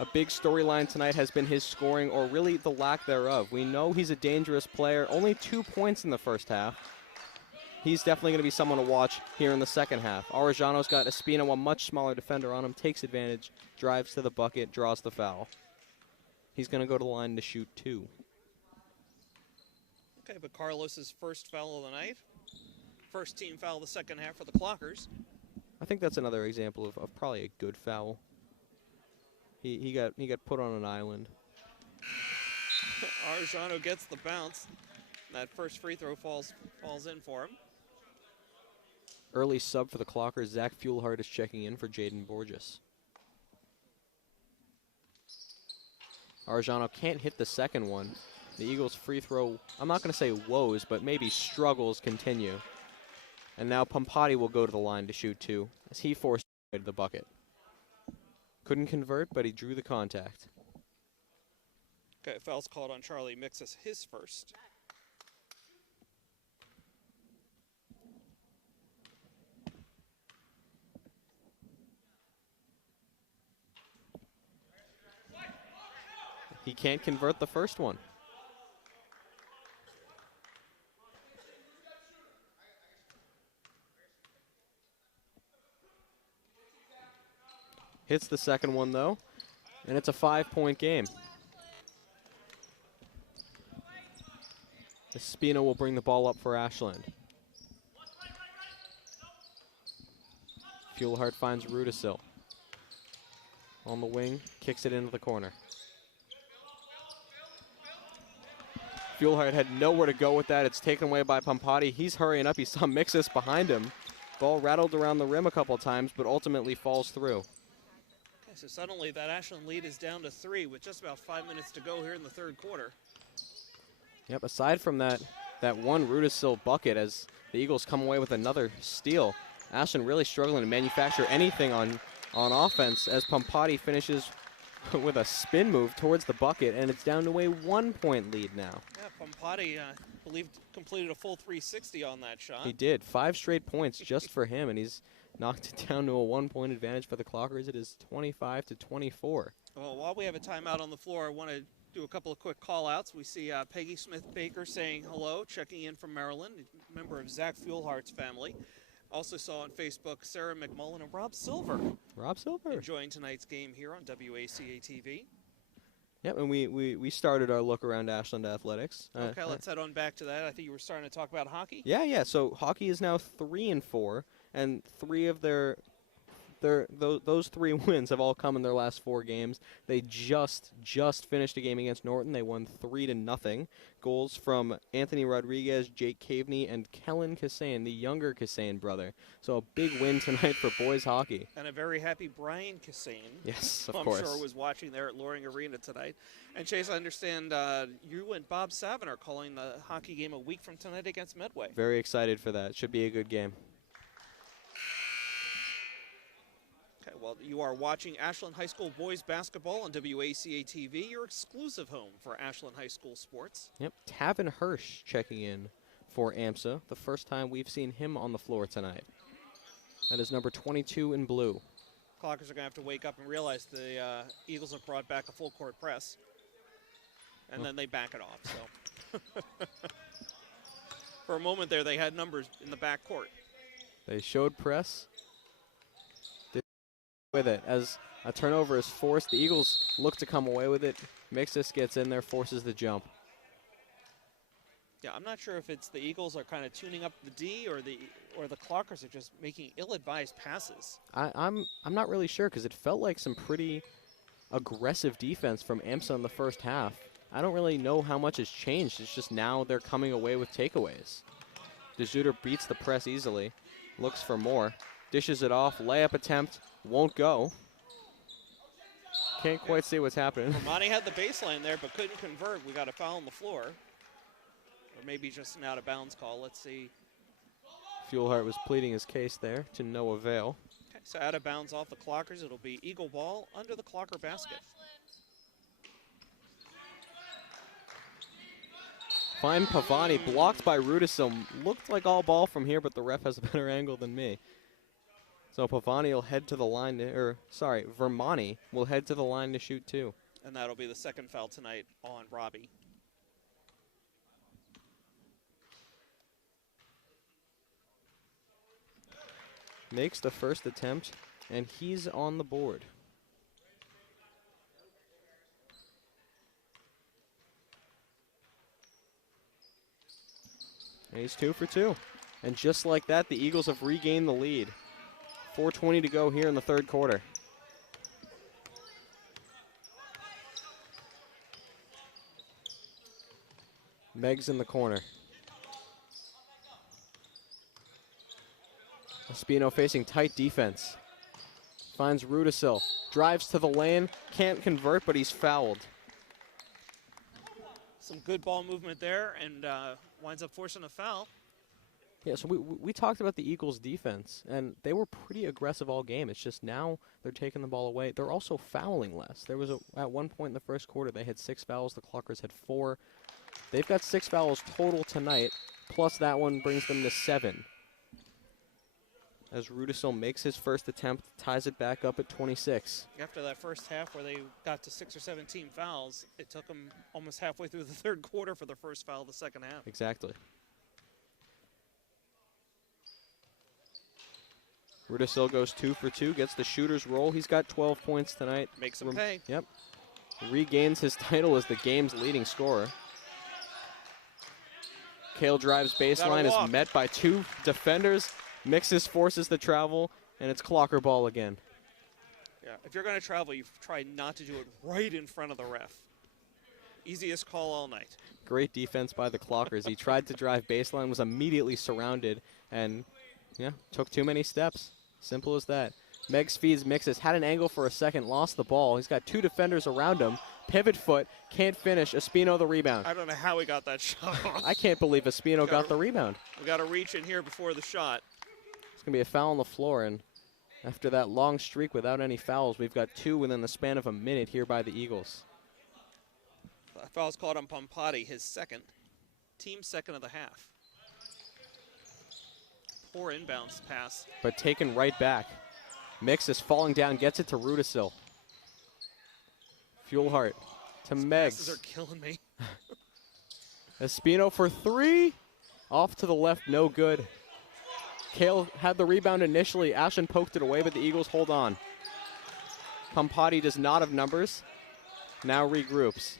A big storyline tonight has been his scoring, or really the lack thereof. We know he's a dangerous player. Only 2 points in the first half. He's definitely going to be someone to watch here in the second half. Arellano's got Espino, a much smaller defender on him, takes advantage, drives to the bucket, draws the foul. He's going to go to the line to shoot 2. Okay, but Carlos's first foul of the night. First team foul of the second half for the Clockers. I think that's another example of probably a good foul. He got put on an island. Arellano gets the bounce. That first free throw falls in for him. Early sub for the Clockers. Zach Fuelhart is checking in for Jaden Borges. Arellano can't hit the second one. The Eagles' free throw, I'm not going to say woes, but maybe struggles continue. And now Pompati will go to the line to shoot 2 as he forced the bucket. Couldn't convert, but he drew the contact. Okay, foul's called on Charlie Mixes, his first. He can't convert the first one. Hits the second one, though, and it's a 5-point game. Espino will bring the ball up for Ashland. Fuelhart finds Rudisil. On the wing, kicks it into the corner. Fuelhart had nowhere to go with that. It's taken away by Pompati. He's hurrying up. He saw Mixis behind him. Ball rattled around the rim a couple times, but ultimately falls through. Okay, so suddenly that Ashland lead is down to 3 with just about 5 minutes to go here in the third quarter. Yep, aside from that one Rudisil bucket, as the Eagles come away with another steal, Ashland really struggling to manufacture anything on offense as Pompati finishes with a spin move towards the bucket, and it's down to a 1-point lead now. Yeah, Pompati, I believe, completed a full 360 on that shot. He did. 5 straight points just for him, and he's knocked it down to a 1-point advantage for the Clockers. It is 25-24. Well, while we have a timeout on the floor, I want to do a couple of quick call-outs. We see Peggy Smith-Baker saying hello, checking in from Maryland, a member of Zach Fuelhart's family. Also saw on Facebook Sarah McMullen and Rob Silver. Rob Silver. Enjoying tonight's game here on WACA-TV. Yep, and we started our look around Ashland Athletics. Okay, let's head on back to that. I think you were starting to talk about hockey. Yeah. So hockey is now 3-4, and 3 of those 3 wins have all come in their last 4 games. They just finished a game against Norton. They won 3-0. Goals from Anthony Rodriguez, Jake Caveney, and Kellen Kassane, the younger Kassane brother. So a big win tonight for boys hockey. And a very happy Brian Kassane. Yes, of I'm course. sure was watching there at Loring Arena tonight. And Chase, I understand you and Bob Savin are calling the hockey game a week from tonight against Medway. Very excited for that. Should be a good game. Well, you are watching Ashland High School boys basketball on WACA-TV, your exclusive home for Ashland High School sports. Yep, Tavin Hirsch checking in for AMSA. The first time we've seen him on the floor tonight. That is number 22 in blue. Clockers are going to have to wake up and realize the Eagles have brought back a full court press. And then they back it off. So for a moment there, they had numbers in the back court. They showed press. With it as a turnover is forced. The Eagles look to come away with it. Mixis gets in there, forces the jump. Yeah, I'm not sure if it's the Eagles are kind of tuning up the D or the Clockers are just making ill-advised passes. I'm not really sure because it felt like some pretty aggressive defense from AMSA in the first half. I don't really know how much has changed. It's just now they're coming away with takeaways. DeZuter beats the press easily, looks for more, dishes it off, layup attempt. Won't go. Can't quite see what's happening. Romani had the baseline there, but couldn't convert. We got a foul on the floor. Or maybe just an out-of-bounds call. Let's see. Fuelhart was pleading his case there to no avail. Okay, so out of bounds off the Clockers. It'll be Eagle ball under the Clocker basket. Fine Pavani, blocked by Rudisil. Looked like all ball from here, but the ref has a better angle than me. So Pavani will head to the line, Vermani will head to the line to shoot 2. And that'll be the second foul tonight on Robbie. Makes the first attempt, and he's on the board. And he's 2 for 2. And just like that, the Eagles have regained the lead. 4:20 to go here in the third quarter. Meg's in the corner. Espino facing tight defense. Finds Rudisil. Drives to the lane. Can't convert, but he's fouled. Some good ball movement there, and winds up forcing a foul. Yeah, so we talked about the Eagles' defense, and they were pretty aggressive all game. It's just now they're taking the ball away. They're also fouling less. There was at one point in the first quarter, they had 6 fouls. The Clockers had 4. They've got 6 fouls total tonight, plus that one brings them to 7. As Rudisil makes his first attempt, ties it back up at 26. After that first half where they got to 6 or 7 team fouls, it took them almost halfway through the third quarter for the first foul of the second half. Exactly. Rudisil goes 2 for 2, gets the shooter's roll. He's got 12 points tonight. Makes him pay. Yep. Regains his title as the game's leading scorer. Kale drives baseline, is met by 2 defenders. Mixes, forces the travel, and it's Clocker ball again. Yeah, if you're going to travel, you try not to do it right in front of the ref. Easiest call all night. Great defense by the Clockers. He tried to drive baseline, was immediately surrounded, and yeah, took too many steps. Simple as that. Meg feeds, mixes, had an angle for a second, lost the ball. He's got 2 defenders around him. Pivot foot, can't finish. Espino the rebound. I don't know how he got that shot off. I can't believe Espino got the rebound. We got to reach in here before the shot. It's going to be a foul on the floor, and after that long streak without any fouls, we've got 2 within the span of a minute here by the Eagles. Foul's called on Pompati, his second. Team second of the half. Poor inbounds pass. But taken right back. Mix is falling down, gets it to Rudisil. Fuelhart to Megs. Passes are killing me. Espino for 3. Off to the left, no good. Kale had the rebound initially. Ashland poked it away, but the Eagles hold on. Pompati does not have numbers. Now regroups.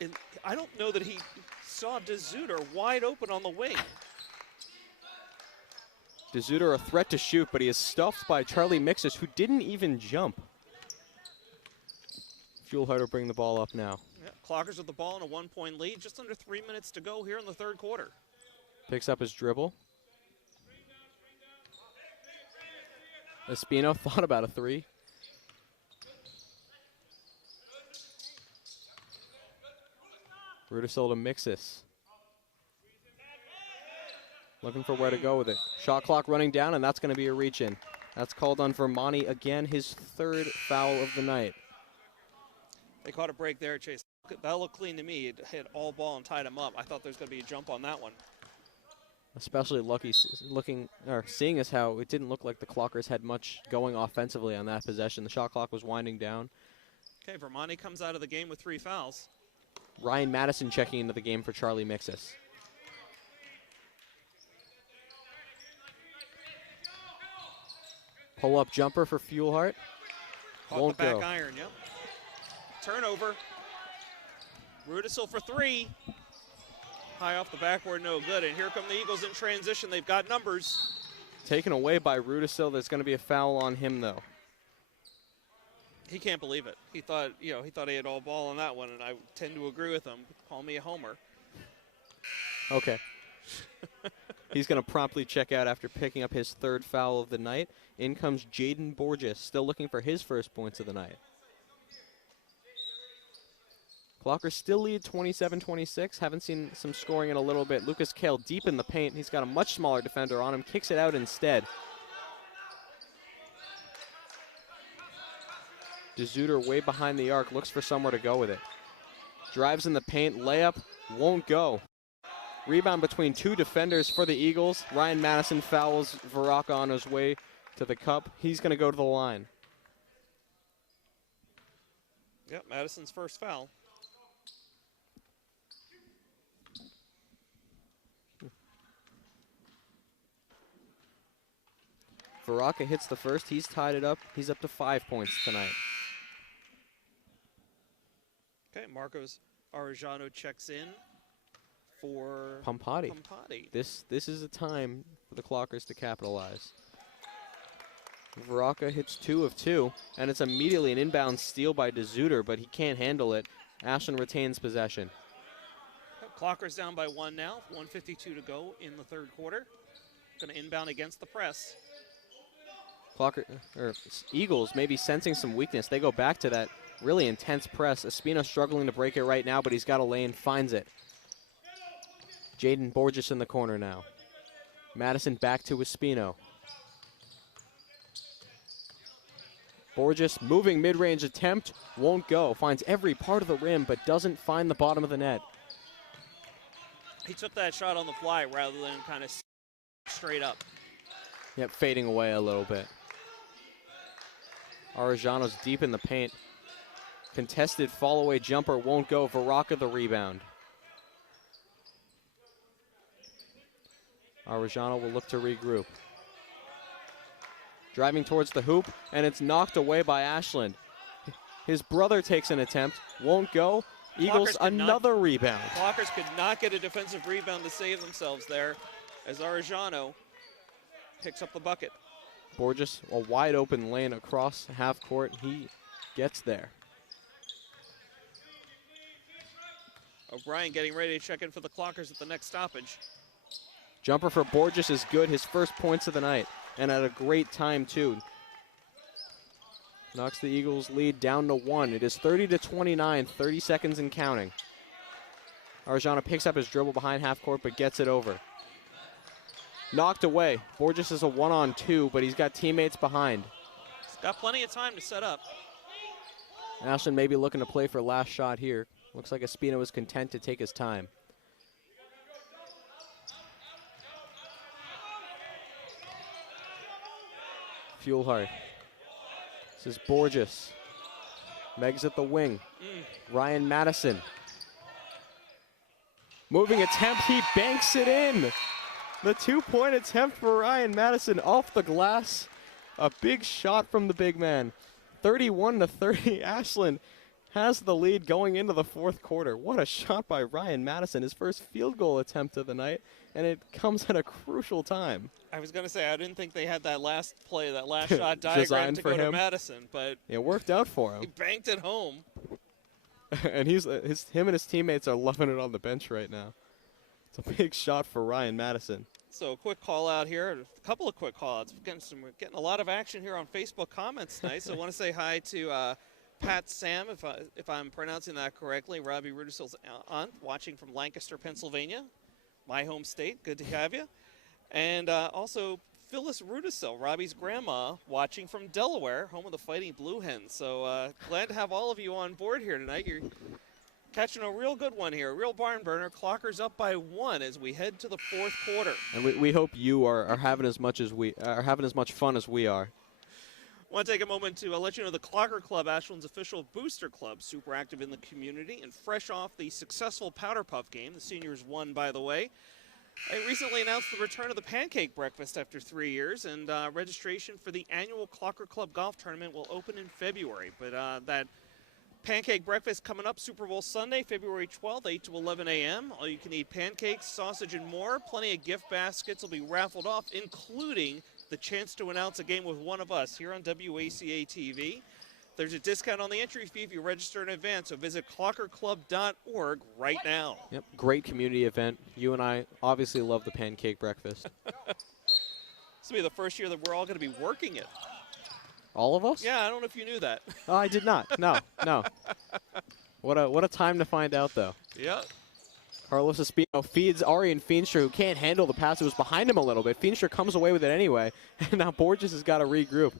And I don't know that he saw DeZuter wide open on the wing. DeZuter a threat to shoot, but he is stuffed by Charlie Mixes, who didn't even jump. Fuelhart will bring the ball up now. Yeah, Clockers with the ball in a 1-point lead. Just under 3 minutes to go here in the third quarter. Picks up his dribble. Espino thought about a 3. Rudisil to Mixes. Looking for where to go with it. Shot clock running down, and that's going to be a reach in. That's called on Vermani again, his 3rd foul of the night. They caught a break there, Chase. That looked clean to me. It hit all ball and tied him up. I thought there was going to be a jump on that one. Especially seeing as how it didn't look like the Clockers had much going offensively on that possession. The shot clock was winding down. Okay, Vermani comes out of the game with 3 fouls. Ryan Madison checking into the game for Charlie Mixes. Pull-up jumper for Fuelhart. Won't the back go. iron, yep. Turnover. Rudisil for 3. High off the backboard, no good. And here come the Eagles in transition. They've got numbers. Taken away by Rudisil. There's going to be a foul on him, though. He can't believe it. He thought he had all ball on that one, and I tend to agree with him. Call me a homer. Okay. He's going to promptly check out after picking up his 3rd foul of the night. In comes Jaden Borges, still looking for his first points of the night. Clockers still lead 27-26. Haven't seen some scoring in a little bit. Lucas Kale deep in the paint. He's got a much smaller defender on him. Kicks it out instead. DeZuter way behind the arc. Looks for somewhere to go with it. Drives in the paint. Layup won't go. Rebound between 2 defenders for the Eagles. Ryan Madison fouls Varaka on his way to the cup. He's going to go to the line. Yep, Madison's first foul. Varsity hits the first. He's tied it up. He's up to 5 points tonight. Okay, Marcos Arellano checks in for Pompati. Pompati. This is a time for the Clockers to capitalize. Varsity hits 2 of 2, and it's immediately an inbound steal by DeZuter, but he can't handle it. Ashland retains possession. Clockers down by 1 now. 1:52 to go in the third quarter. Going to inbound against the press. Eagles maybe sensing some weakness. They go back to that really intense press. Espino struggling to break it right now, but he's got a lane, finds it. Jaden Borges in the corner now. Madison back to Espino. Borges moving mid-range attempt, won't go. Finds every part of the rim, but doesn't find the bottom of the net. He took that shot on the fly rather than kind of straight up. Yep, fading away a little bit. Arellano's deep in the paint. Contested fall-away jumper won't go. Varsity the rebound. Arellano will look to regroup. Driving towards the hoop, and it's knocked away by Ashland. His brother takes an attempt, won't go. Eagles another rebound. Clockers could not get a defensive rebound to save themselves there as Arellano picks up the bucket. Borges, a wide open lane across half court. He gets there. O'Brien getting ready to check in for the Clockers at the next stoppage. Jumper for Borges is good. His first points of the night, and at a great time too. Knocks the Eagles' lead down to 1. It is 30-29, 30 seconds and counting. Arellano picks up his dribble behind half court, but gets it over. Knocked away. Borges is a 1-on-2, but he's got teammates behind. He's got plenty of time to set up. Ashland may be looking to play for last shot here. Looks like Espino is content to take his time. Fuelhard. This is Borges. Megs at the wing. Ryan Madison. Moving attempt, he banks it in. The 2-point attempt for Ryan Madison off the glass. A big shot from the big man. 31-30, Ashland has the lead going into the fourth quarter. What a shot by Ryan Madison, his first field goal attempt of the night, and it comes at a crucial time. I was going to say, I didn't think they had that last play, that last shot diagram to go to Madison, but it worked out for him. He banked it home. And him and his teammates are loving it on the bench right now. It's a big shot for Ryan Madison. So a quick call out here, a couple of quick call outs. We're getting a lot of action here on Facebook comments tonight. So I want to say hi to Pat Sam, if I'm pronouncing that correctly, Robbie Rudisill's aunt, watching from Lancaster, Pennsylvania, my home state. Good to have you. And also Phyllis Rudisil, Robbie's grandma, watching from Delaware, home of the Fighting Blue Hens. So glad to have all of you on board here tonight. You're catching a real good one here, a real barn burner. Clockers up by 1 as we head to the fourth quarter. And we hope you are having as much fun as we are. I want to take a moment to let you know the Clocker Club, Ashland's official booster club, super active in the community and fresh off the successful Powder Puff game. The seniors won, by the way. They recently announced the return of the pancake breakfast after 3 years, and registration for the annual Clocker Club golf tournament will open in February. But that pancake breakfast coming up Super Bowl Sunday, February 12th, 8 to 11 a.m. All you can eat pancakes, sausage, and more. Plenty of gift baskets will be raffled off, including the chance to announce a game with one of us here on WACA-TV. There's a discount on the entry fee if you register in advance, so visit clockerclub.org right now. Yep, great community event. You and I obviously love the pancake breakfast. This will be the first year that we're all going to be working it. All of us? Yeah, I don't know if you knew that. Oh, I did not. No. What a time to find out, though. Yeah. Carlos Espino feeds Arian Feenstra, who can't handle the pass. It was behind him a little bit. Feenstra comes away with it anyway, and now Borges has got to regroup.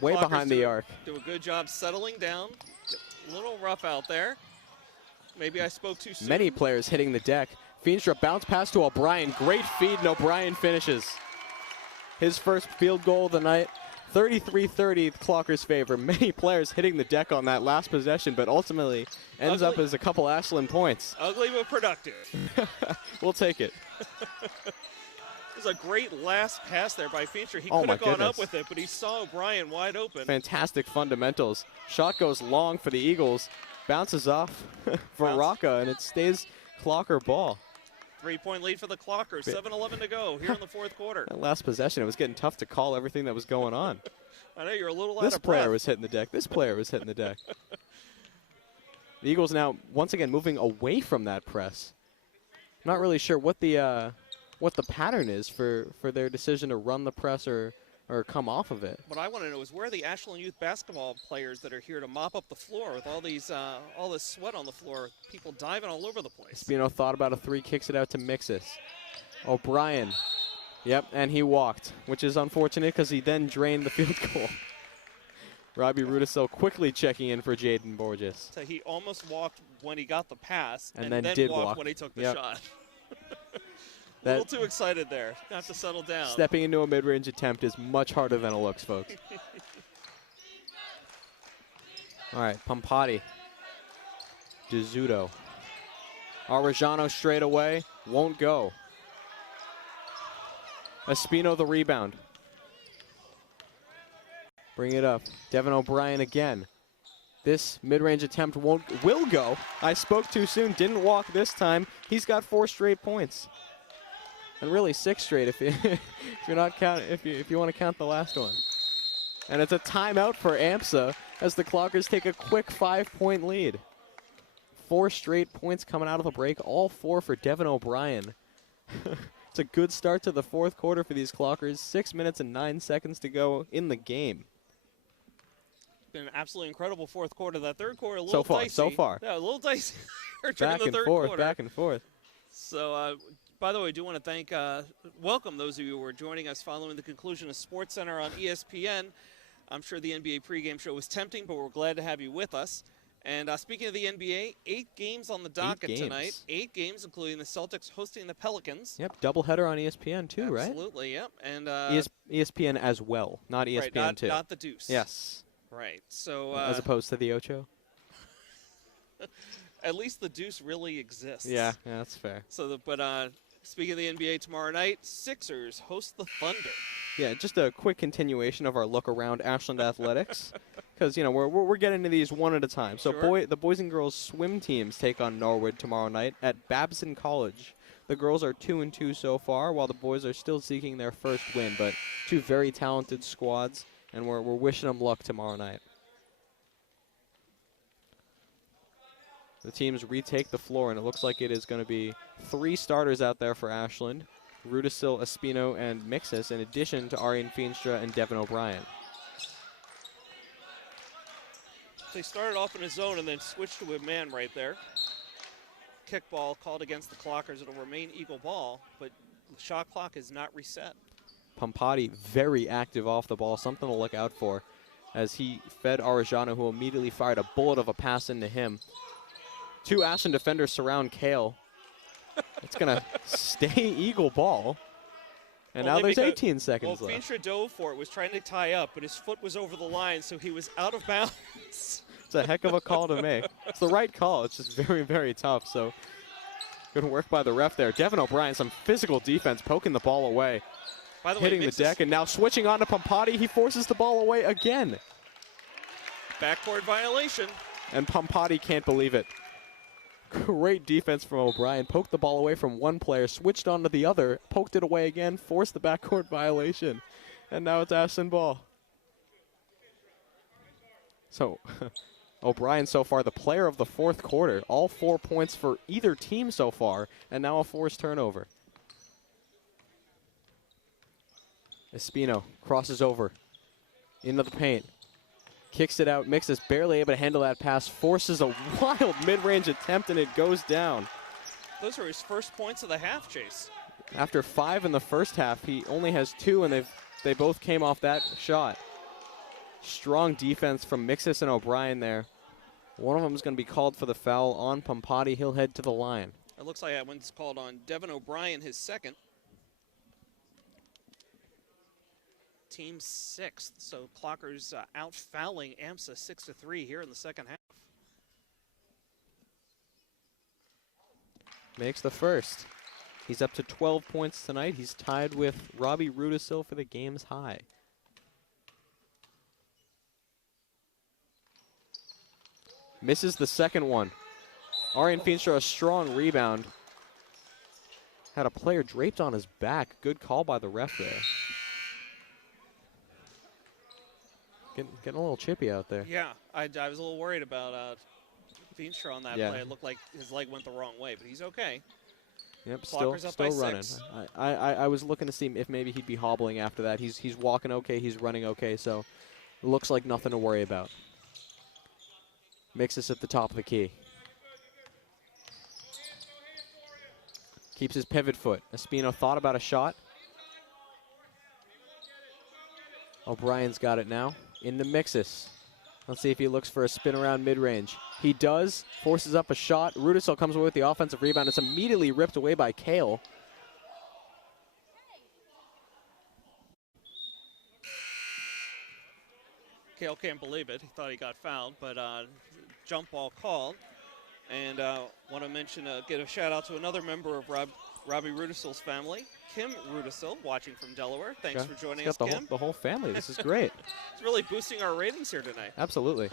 Way Clockers behind the arc. Do a good job settling down. A little rough out there. Maybe I spoke too soon. Many players hitting the deck. Feenstra bounce pass to O'Brien. Great feed, and O'Brien finishes. his first field goal of the night. 33-30, the Clockers' favor. Many players hitting the deck on that last possession, but ultimately ends up as a couple Ashland points. Ugly but productive. We'll take it. It was a great last pass there by Fincher. He Oh could have my gone goodness. up with it, but he saw O'Brien wide open. Fantastic fundamentals. Shot goes long for the Eagles. Bounces off for WACA, and it stays Clocker ball. 3-point lead for the Clockers. 7:11 to go here in the fourth quarter. That last possession, it was getting tough to call everything that was going on. I know you're a little out This of player breath. was hitting the deck. This player was hitting the deck. The Eagles now once again moving away from that press. I'm not really sure what the pattern is for their decision to run the press or come off of it. What I want to know is where are the Ashland youth basketball players that are here to mop up the floor with all these all this sweat on the floor, people diving all over the place. Espino thought about a three, kicks it out to Mixis. O'Brien. Yep, and he walked, which is unfortunate because he then drained the field goal. Robbie Rudisil quickly checking in for Jaden Borges. So he almost walked when he got the pass And then then walked walk. when he took the Yep. shot. A little too excited there. Got to settle down. Stepping into a mid-range attempt is much harder than it looks, folks. All right, Pampati. DeZuto. Arellano straight away. Won't go. Espino the rebound. Bring it up. Devin O'Brien again. This mid-range attempt will go. I spoke too soon. Didn't walk this time. He's got 4 straight points. And really 6 straight if you if you want to count the last one. And it's a timeout for AMSA as the Clockers take a quick 5-point lead. 4 straight points coming out of the break, all 4 for Devin O'Brien. It's a good start to the fourth quarter for these Clockers. 6 minutes and 9 seconds to go in the game. Been an absolutely incredible fourth quarter. That third quarter a little dicey. So far. Yeah, a little dicey during the third quarter. Back and forth. So, by the way, I do want to thank, welcome those of you who are joining us following the conclusion of SportsCenter on ESPN. I'm sure the NBA pregame show was tempting, but we're glad to have you with us. And speaking of the NBA, 8 games on the docket tonight. 8 games, including the Celtics hosting the Pelicans. Yep, doubleheader on ESPN too, right? Absolutely, yep. And ESPN as well, not ESPN right, too. not the Deuce. Yes. Right. So as opposed to the Ocho. At least the Deuce really exists. Yeah, that's fair. So, speaking of the NBA tomorrow night, Sixers host the Thunder. Yeah, just a quick continuation of our look around Ashland Athletics, because we're getting to these one at a time. So Sure. the boys and girls swim teams take on Norwood tomorrow night at Babson College. The girls are 2-2 so far, while the boys are still seeking their first win. But 2 very talented squads, and we're wishing them luck tomorrow night. The teams retake the floor, and it looks like it is going to be 3 starters out there for Ashland. Rudisil, Espino, and Mixis, in addition to Arian Feenstra and Devin O'Brien. They started off in a zone and then switched to a man right there. Kickball called against the Clockers. It'll remain Eagle ball, but the shot clock is not reset. Pampati very active off the ball, something to look out for, as he fed Arellano, who immediately fired a bullet of a pass into him. 2 Ashland defenders surround Kale. It's going to stay Eagle ball. And now there's 18 seconds left. Feenstra dove for it, was trying to tie up, but his foot was over the line, so he was out of bounds. It's a heck of a call to make. It's the right call. It's just very, very tough. So good work by the ref there. Devin O'Brien, some physical defense, poking the ball away. By the hitting way, the deck, and now switching on to Pampati. He forces the ball away again. Backcourt violation. And Pampati can't believe it. Great defense from O'Brien. Poked the ball away from one player, switched on to the other, poked it away again, forced the backcourt violation. And now it's Ashland ball. So, O'Brien so far the player of the fourth quarter. All 4 points for either team so far, and now a forced turnover. Espino crosses over into the paint. Kicks it out. Mixis barely able to handle that pass. Forces a wild mid-range attempt, and it goes down. Those are his first points of the half, Chase. After 5 in the first half, he only has 2, and they both came off that shot. Strong defense from Mixis and O'Brien there. One of them is going to be called for the foul on Pampati. He'll head to the line. It looks like that one's called on Devin O'Brien, his second. team 6th. So Clockers out fouling AMSA 6-3 here in the second half. Makes the first. He's up to 12 points tonight. He's tied with Robbie Rudisil for the game's high. Misses the second one. Arian Feenstra, a strong rebound. Had a player draped on his back. Good call by the ref there. Getting a little chippy out there. Yeah, I was a little worried about Feenstra on that play. It looked like his leg went the wrong way, but he's okay. Yep, Clockers still running. I was looking to see if maybe he'd be hobbling after that. He's walking okay, he's running okay, so it looks like nothing to worry about. Mixes at the top of the key. Keeps his pivot foot. Espino thought about a shot. O'Brien's got it now. Into Mixes. Let's see if he looks for a spin around mid-range. He does. Forces up a shot. Rudisil comes away with the offensive rebound. It's immediately ripped away by Kale. Kale can't believe it. He thought he got fouled, but jump ball called. And want to mention, get a shout out to another member of Robbie Rudisil's family, Kim Rudisil, watching from Delaware. Thanks for joining us, Kim. The whole family. This is great. It's really boosting our ratings here tonight. Absolutely.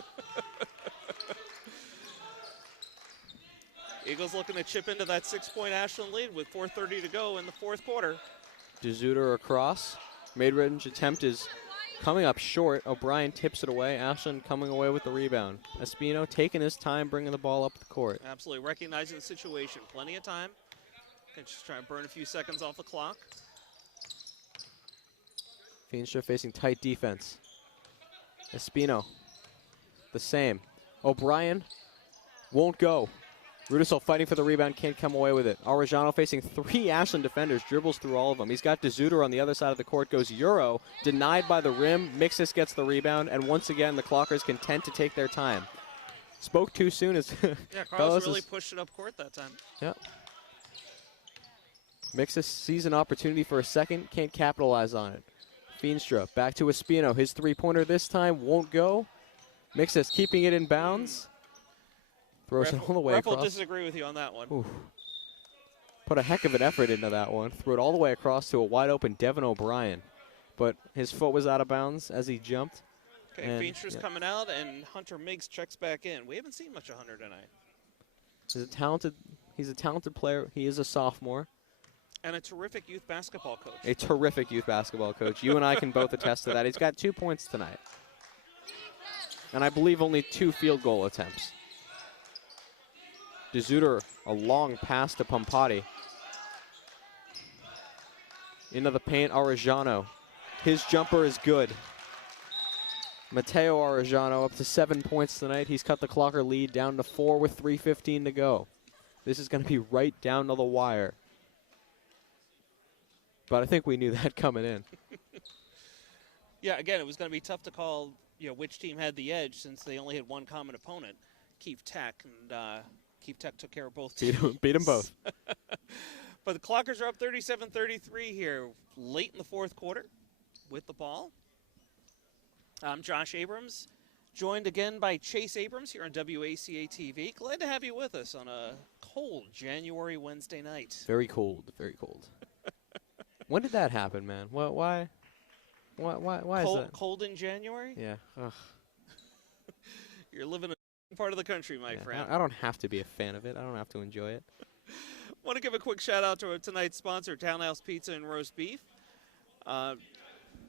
Eagles looking to chip into that 6-point Ashland lead with 4:30 to go in the fourth quarter. DeZuter across. Mid-range attempt is coming up short. O'Brien tips it away. Ashland coming away with the rebound. Espino taking his time, bringing the ball up the court. Absolutely, recognizing the situation. Plenty of time. Can just try and burn a few seconds off the clock. Feenstra facing tight defense. Espino, the same. O'Brien won't go. Rudisil fighting for the rebound, can't come away with it. Arellano facing 3 Ashland defenders, dribbles through all of them. He's got DeZuter on the other side of the court, goes Euro, denied by the rim. Mixis gets the rebound, and once again, the Clockers content to take their time. Spoke too soon as yeah, Carlos really pushed it up court that time. Yep. Mixis sees an opportunity for a second, can't capitalize on it. Feenstra back to Espino. His three-pointer this time won't go. Mixis keeping it in bounds. Throws it all the way across. Ref will disagree with you on that one. Ooh. Put a heck of an effort into that one. Threw it all the way across to a wide-open Devin O'Brien. But his foot was out of bounds as he jumped. Okay, Feenstra's coming out, and Hunter Miggs checks back in. We haven't seen much of Hunter tonight. He's a talented player. He is a sophomore. And a terrific youth basketball coach. A terrific youth basketball coach. You and I can both attest to that. He's got 2 points tonight. And I believe only 2 field goal attempts. DeZuter, a long pass to Pompati. Into the paint, Arellano. His jumper is good. Mateo Arellano up to 7 points tonight. He's cut the Clocker lead down to 4 with 3:15 to go. This is going to be right down to the wire. But I think we knew that coming in. Yeah, again, it was going to be tough to call, which team had the edge since they only had one common opponent, Keefe Tech, and Keefe Tech took care of both teams. Beat them both. But the Clockers are up 37-33 here late in the fourth quarter with the ball. I'm Josh Abrams, joined again by Chase Abrams here on WACA-TV. Glad to have you with us on a cold January Wednesday night. Very cold, very cold. When did that happen, man? Why is that? Cold in January? Yeah. Ugh. You're living in a part of the country, my friend. I don't have to be a fan of it. I don't have to enjoy it. Want to give a quick shout out to tonight's sponsor, Townhouse Pizza and Roast Beef.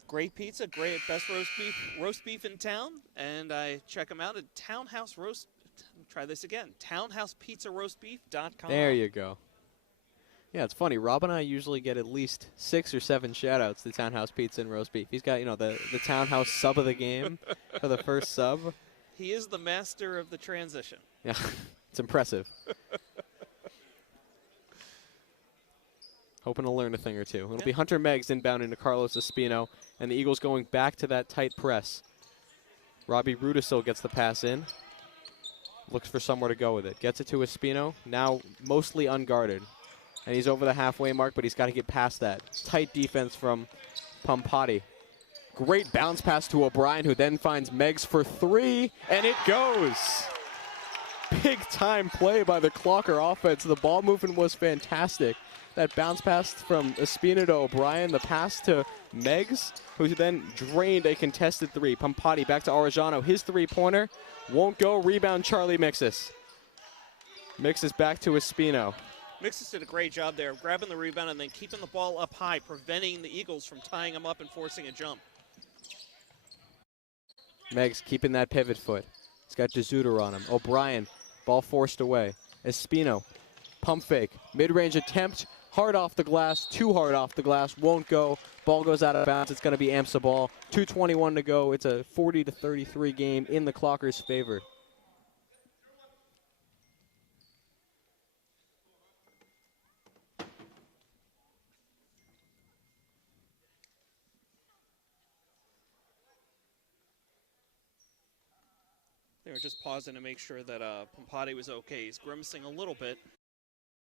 Great pizza, great best roast beef in town, and I check them out at townhousepizzaroastbeef.com. There you go. Yeah, it's funny. Rob and I usually get at least 6 or 7 shout-outs to Townhouse Pizza and Roast Beef. He's got, the Townhouse sub of the game for the first sub. He is the master of the transition. Yeah, it's impressive. Hoping to learn a thing or two. It'll be Hunter Meggs inbound into Carlos Espino, and the Eagles going back to that tight press. Robbie Rudisil gets the pass in. Looks for somewhere to go with it. Gets it to Espino, now mostly unguarded. And he's over the halfway mark, but he's got to get past that. Tight defense from Pompati. Great bounce pass to O'Brien, who then finds Meggs for three, and it goes. Big time play by the Clocker offense. The ball movement was fantastic. That bounce pass from Espina to O'Brien, the pass to Meggs, who then drained a contested three. Pampati back to Arellano. His three-pointer won't go. Rebound, Charlie Mixis. Mixis back to Espino. Mixis did a great job there, grabbing the rebound and then keeping the ball up high, preventing the Eagles from tying him up and forcing a jump. Meggs keeping that pivot foot. He's got DeZuter on him. O'Brien, ball forced away. Espino, pump fake. Mid-range attempt, hard off the glass, too hard off the glass, won't go. Ball goes out of bounds. It's going to be AMSA ball. 2:21 to go. It's a 40-33 game in the Clockers' favor. They were just pausing to make sure that Pampati was okay. He's grimacing a little bit.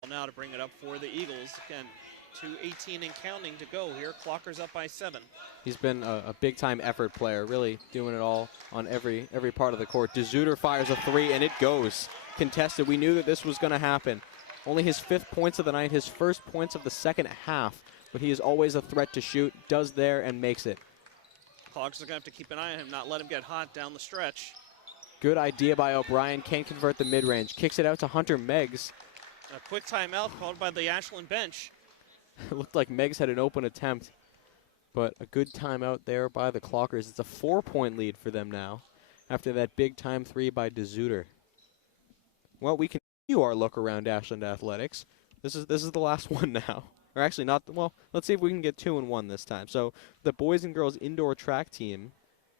Now to bring it up for the Eagles. Again, 2:18 and counting to go here. Clockers up by 7. He's been a big-time effort player, really doing it all on every part of the court. DeZuter fires a three, and it goes. Contested. We knew that this was going to happen. Only his 5th points of the night, his 1st points of the second half, but he is always a threat to shoot, does there, and makes it. Clockers are going to have to keep an eye on him, not let him get hot down the stretch. Good idea by O'Brien. Can't convert the mid-range. Kicks it out to Hunter Meggs. A quick timeout called by the Ashland bench. It looked like Meggs had an open attempt, but a good timeout there by the Clockers. It's a 4-point lead for them now after that big-time three by DeZuter. Well, we continue our look around Ashland Athletics. This is the last one now. Or actually not, well, let's see if we can get 2 and 1 this time. So the boys and girls indoor track team,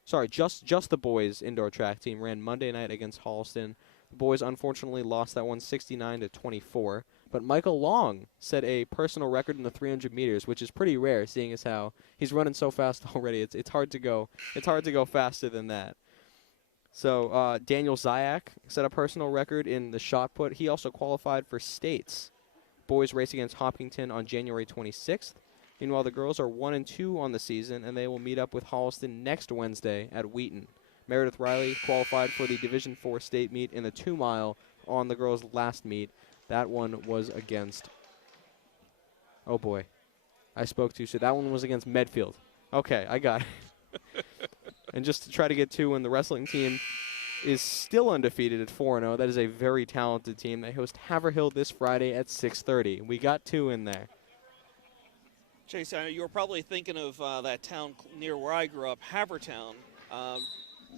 sorry, just the boys indoor track team ran Monday night against Holliston. The boys unfortunately lost that one 69-24. But Michael Long set a personal record in the 300 meters, which is pretty rare, seeing as how he's running so fast already. It's hard to go. It's hard to go faster than that. So Daniel Zayak set a personal record in the shot put. He also qualified for states. Boys race against Hopkinton on January 26th. Meanwhile, the girls are 1-2 on the season, and they will meet up with Holliston next Wednesday at Wheaton. Meredith Riley qualified for the Division IV state meet in the 2-mile on the girls' last meet. That one was against, oh boy, I spoke too soon. That one was against Medfield. Okay, I got it. And just to try to get 2, and the wrestling team is still undefeated at 4-0. That is a very talented team. They host Haverhill this Friday at 6:30. We got 2 in there. Chase, you were probably thinking of that town near where I grew up, Havertown.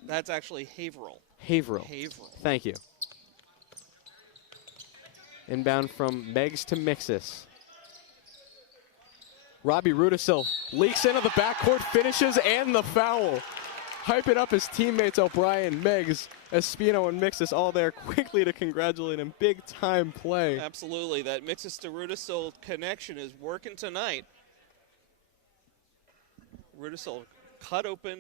That's actually Haverhill. Haverhill. Thank you. Inbound from Meggs to Mixis. Robbie Rudisil leaks into the backcourt, finishes, and the foul. Hyping up his teammates O'Brien, Meggs, Espino, and Mixis all there quickly to congratulate him. Big-time play. Absolutely. That Mixis to Rudisil connection is working tonight. Rudisil cut open.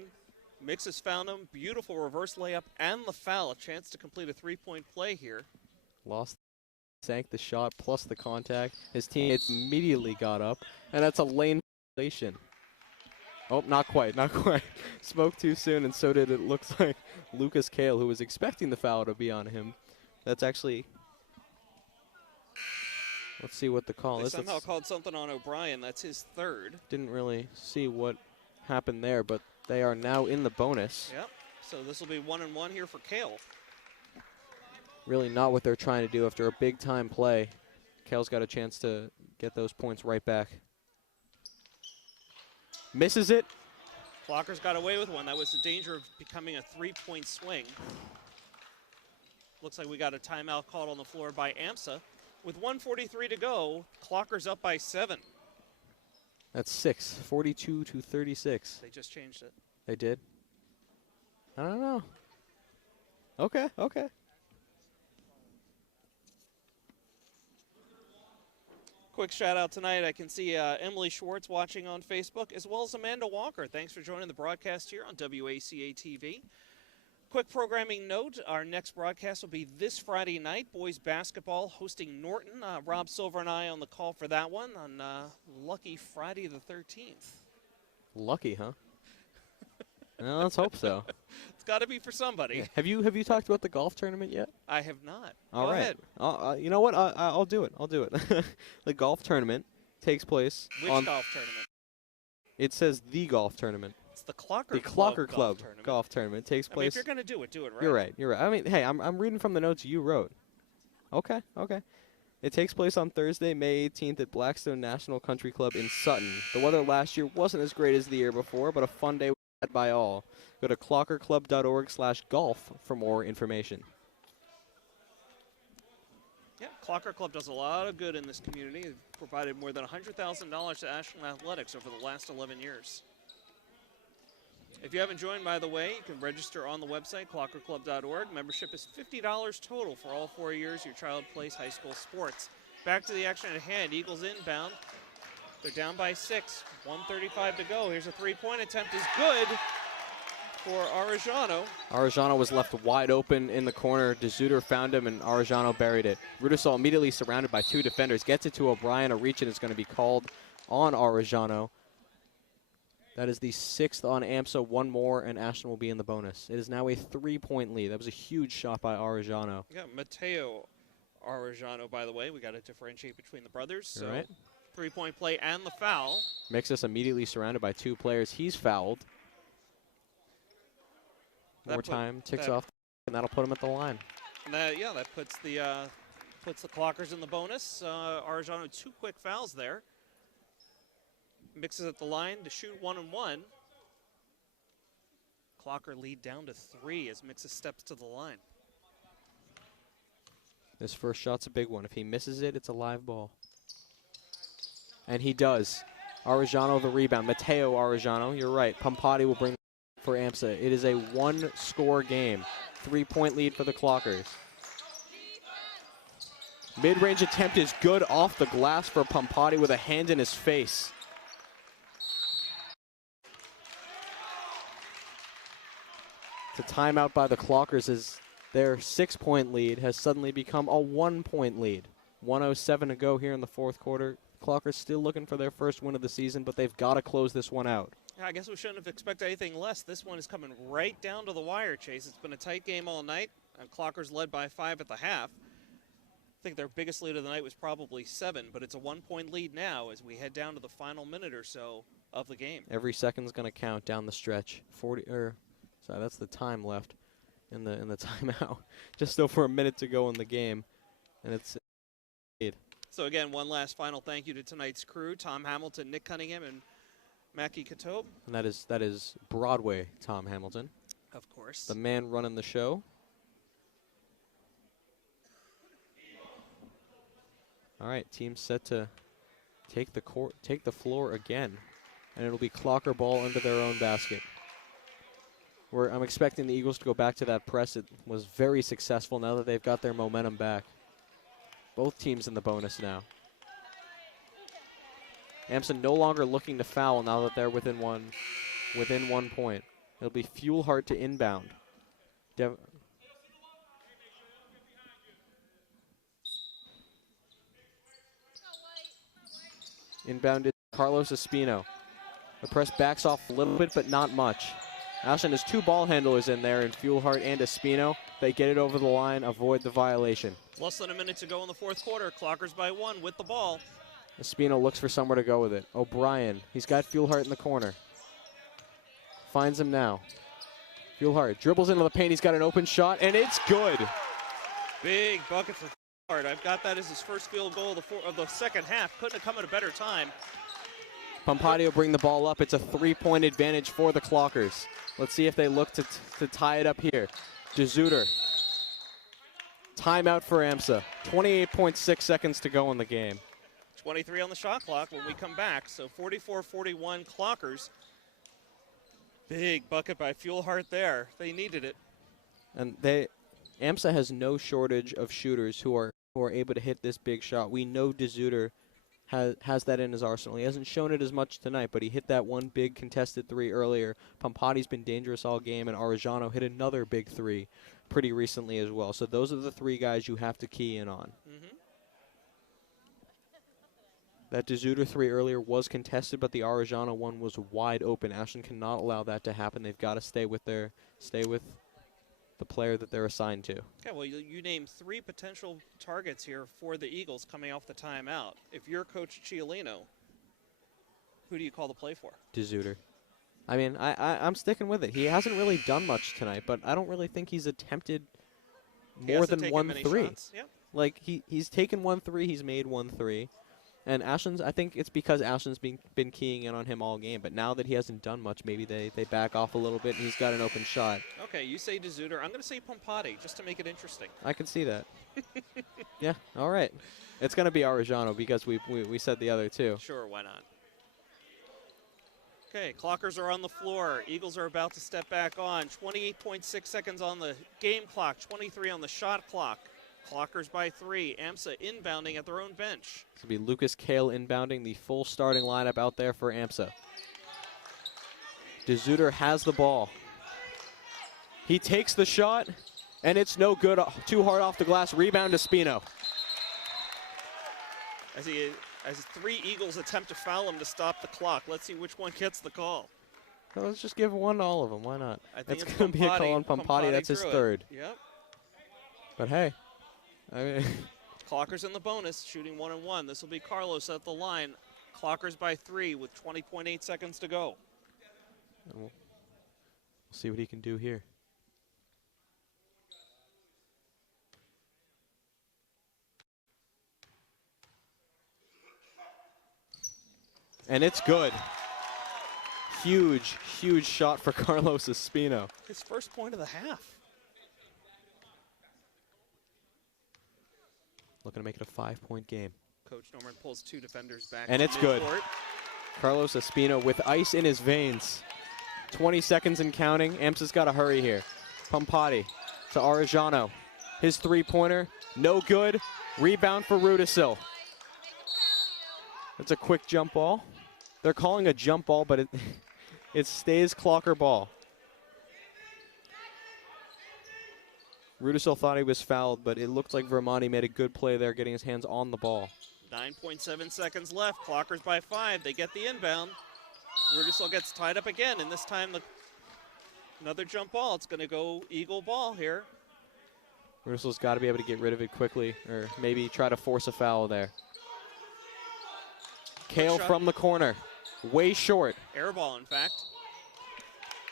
Mixis found him. Beautiful reverse layup and the foul. A chance to complete a 3-point play here. Sank the shot plus the contact. His teammates immediately got up, and that's a lane violation. Oh, not quite. Spoke too soon, and so did it looks like Lucas Kale, who was expecting the foul to be on him. That's actually, let's see what the call is. They somehow called something on O'Brien. That's his 3rd. Didn't really see what happened there, but they are now in the bonus. Yep. So this will be 1-1 here for Kale. Really not what they're trying to do after a big-time play. Kale's got a chance to get those points right back. Misses it. Clockers got away with one. That was the danger of becoming a 3-point swing. Looks like we got a timeout called on the floor by AMSA. With 1:43 to go, Clockers up by 7. That's 6, 42-36. They just changed it. They did? I don't know. Okay. Quick shout out tonight. I can see Emily Schwartz watching on Facebook, as well as Amanda Walker. Thanks for joining the broadcast here on WACA-TV. Quick programming note, our next broadcast will be this Friday night. Boys basketball hosting Norton. Rob Silver and I on the call for that one on lucky Friday the 13th. Lucky, huh? Well, let's hope so. It's got to be for somebody. Have you talked about the golf tournament yet? I have not. All Go right. ahead. You know what? I'll do it. I'll do it. The golf tournament takes place Which on. golf tournament? It says the golf tournament. It's the Clocker The Club Clocker Club golf tournament. golf tournament takes I mean, if place. you're going to do it, do it right. You're right. You're right. I mean, hey, I'm reading from the notes you wrote. Okay. Okay. It takes place on Thursday, May 18th at Blackstone National Country Club in Sutton. The weather last year wasn't as great as the year before, but a fun day had by all. Go to clockerclub.org/golf for more information. Yeah, Clocker Club does a lot of good in this community. They've provided more than $100,000 to Ashland athletics over the last 11 years. If you haven't joined, by the way, you can register on the website, clockerclub.org. Membership is $50 total for all 4 years your child plays high school sports. Back to the action at hand. Eagles inbound. They're down by 6. 1:35 to go. Here's a three-point attempt. Is good for Arellano. Arellano was left wide open in the corner. DeZuter found him, and Arellano buried it. Rudisell immediately surrounded by 2 defenders. Gets it to O'Brien. A reach-in is going to be called on Arellano. That is the 6th on AMSA. One more, and Ashland will be in the bonus. It is now a 3-point lead. That was a huge shot by Arellano. Yeah, Mateo Arellano, by the way. We got to differentiate between the brothers. So Right. 3-point play and the foul. Mixus immediately surrounded by 2 players. He's fouled. More time. Ticks off, and that'll put him at the line. And that puts the Clockers in the bonus. Arellano 2 quick fouls there. Mixes at the line to shoot 1 and 1. Clocker lead down to 3 as Mixes steps to the line. This first shot's a big one. If he misses it, it's a live ball. And he does. Arellano the rebound. Mateo Arellano, you're right. Pompati will bring for AMSA. It is a 1-score game. 3-point lead for the Clockers. Mid-range attempt is good off the glass for Pompati with a hand in his face. It's a timeout by the Clockers as their 6-point lead has suddenly become a 1-point lead. 1:07 to go here in the 4th quarter. Clockers still looking for their first win of the season, but they've got to close this one out. Yeah, I guess we shouldn't have expected anything less. This one is coming right down to the wire, Chase. It's been a tight game all night. Clockers led by 5 at the half. I think their biggest lead of the night was probably 7, but it's a 1-point lead now as we head down to the final minute or so of the game. Every second's going to count down the stretch. Sorry, that's the time left in the timeout. Just over a minute to go in the game, and it's. So again, one last final thank you to tonight's crew: Tom Hamilton, Nick Cunningham, and Mackie Katob. And that is Broadway Tom Hamilton, of course, the man running the show. All right, team set to take the floor again, and it'll be Clocker ball under their own basket. I'm expecting the Eagles to go back to that press. It was very successful now that they've got their momentum back. Both teams in the bonus now. AMSA no longer looking to foul now that they're within one point. It'll be Fuelhart to inbound. Inbounded Carlos Espino. The press backs off a little bit, but not much. Ashland has 2 ball handlers in there, in Fuelhart and Espino. They get it over the line, avoid the violation. Less than a minute to go in the 4th quarter. Clockers by 1 with the ball. Espino looks for somewhere to go with it. O'Brien, he's got Fuelhart in the corner. Finds him now. Fuelhart dribbles into the paint. He's got an open shot, and it's good. Big bucket for Fuelhart. I've got that as his first field goal of the second half. Couldn't have come at a better time. Pompati will bring the ball up. It's a 3-point advantage for the Clockers. Let's see if they look to tie it up here. DeZuter. Timeout for AMSA. 28.6 seconds to go in the game. 23 on the shot clock when we come back. So 44-41 Clockers. Big bucket by Fuelhart there. They needed it. And AMSA has no shortage of shooters who are able to hit this big shot. We know DeZuter has that in his arsenal. He hasn't shown it as much tonight, but he hit that one big contested 3 earlier. Pompati's been dangerous all game, and Arellano hit another big 3 pretty recently as well. So those are the 3 guys you have to key in on. That DeZuter 3 earlier was contested, but the Arellano one was wide open. Ashland cannot allow that to happen. They've got to stay with the player that they're assigned to. Okay, well, you name 3 potential targets here for the Eagles coming off the timeout. If you're Coach Ciolino, who do you call the play for? DeZuter. I mean, I'm sticking with it. He hasn't really done much tonight, but I don't really think he's attempted more than 1 3. Yep. Like, he's taken 1 3, he's made 1 3. And Ashland's, I think it's because Ashland's been keying in on him all game. But now that he hasn't done much, maybe they back off a little bit and he's got an open shot. Okay, you say DeZuter. I'm going to say Pompati just to make it interesting. I can see that. Yeah, all right. It's going to be Arellano because we said the other two. Sure, why not? Okay, clockers are on the floor. Eagles are about to step back on. 28.6 seconds on the game clock, 23 on the shot clock. Clockers by 3. AMSA inbounding at their own bench. This will be Lucas Kale inbounding, the full starting lineup out there for AMSA. DeZuter has the ball. He takes the shot, and it's no good. Too hard off the glass. Rebound to Spino. As 3 Eagles attempt to foul him to stop the clock. Let's see which one gets the call. Well, let's just give one to all of them. Why not? I think it's going to be a call on Pompati. That's his 3rd. Yep. But hey. I mean Clockers in the bonus, shooting 1-1. This will be Carlos at the line. Clockers by 3 with 20.8 seconds to go. We'll see what he can do here. And it's good. Huge, huge shot for Carlos Espino. His first point of the half. Looking to make it a 5-point game. Coach Norman pulls 2 defenders back. And it's good. Carlos Espino with ice in his veins. 20 seconds and counting. AMSA's got to hurry here. Pompati to Arellano. His 3-pointer, no good. Rebound for Rudisil. It's a quick jump ball. They're calling a jump ball, but it stays clocker ball. Rudisil thought he was fouled, but it looked like Vermonti made a good play there, getting his hands on the ball. 9.7 seconds left. Clockers by 5. They get the inbound. Rudisil gets tied up again, and this time another jump ball. It's going to go Eagle ball here. Rudisil's got to be able to get rid of it quickly, or maybe try to force a foul there. Kale from the corner. Way short. Air ball, in fact.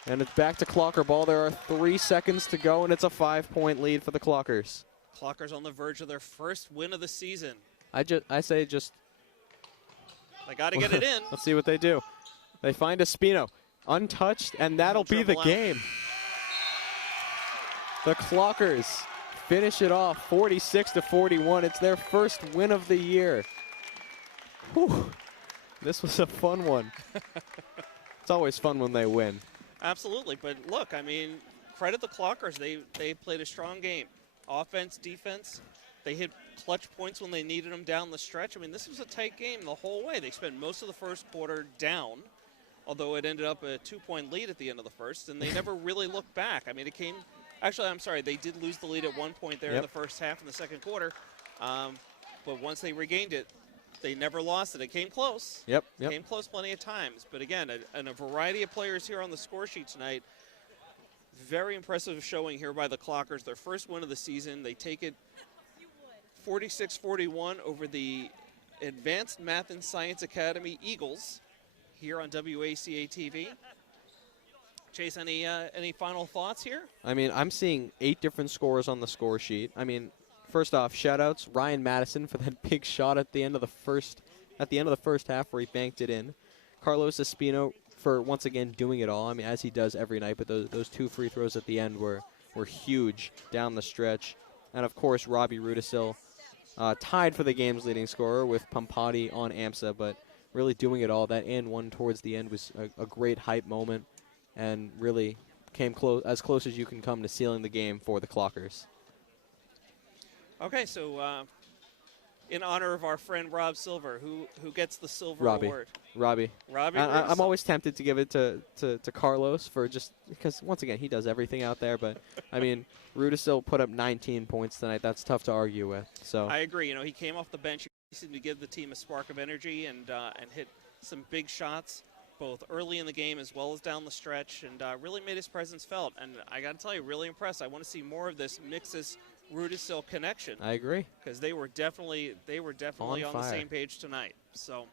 And it's back to Clocker ball. There are 3 seconds to go, and it's a 5-point lead for the Clockers. Clockers on the verge of their first win of the season. I say just. They got to get it in. Let's see what they do. They find Espino. Untouched, and that'll be the game. The Clockers finish it off 46-41. It's their first win of the year. Whew. This was a fun one. It's always fun when they win. Absolutely, but look, I mean, credit the Clockers. They played a strong game. Offense, defense, they hit clutch points when they needed them down the stretch. I mean, this was a tight game the whole way. They spent most of the first quarter down, although it ended up a 2-point lead at the end of the first, and they never really looked back. I mean, it came – actually, I'm sorry, they did lose the lead at 1 point there in the first half in the second quarter, but once they regained it, they never lost it. It came close. Yep. Came close plenty of times. But again, a variety of players here on the score sheet tonight. Very impressive showing here by the Clockers. Their first win of the season. They take it 46-41 over the Advanced Math and Science Academy Eagles here on WACA-TV. Chase, any final thoughts here? I mean, I'm seeing 8 different scores on the score sheet. I mean, first off, shout-outs, Ryan Madison for that big shot at the end of the first half where he banked it in. Carlos Espino for, once again, doing it all. I mean, as he does every night, but those 2 free throws at the end were huge down the stretch. And, of course, Robbie Rudisil tied for the game's leading scorer with Pompati on AMSA, but really doing it all. That and one towards the end was a great hype moment and really came as close as you can come to sealing the game for the Clockers. Okay, so in honor of our friend Rob Silver, who gets the silver Robbie. award. Robbie. Robbie. I'm always tempted to give it to Carlos for just because, once again, he does everything out there. But, I mean, Rudisill put up 19 points tonight. That's tough to argue with. So I agree. You know, he came off the bench. He seemed to give the team a spark of energy and hit some big shots, both early in the game as well as down the stretch, and really made his presence felt. And I got to tell you, really impressed. I want to see more of this Mixus-Rudisill connection. I agree. Because they were definitely on the same page tonight. So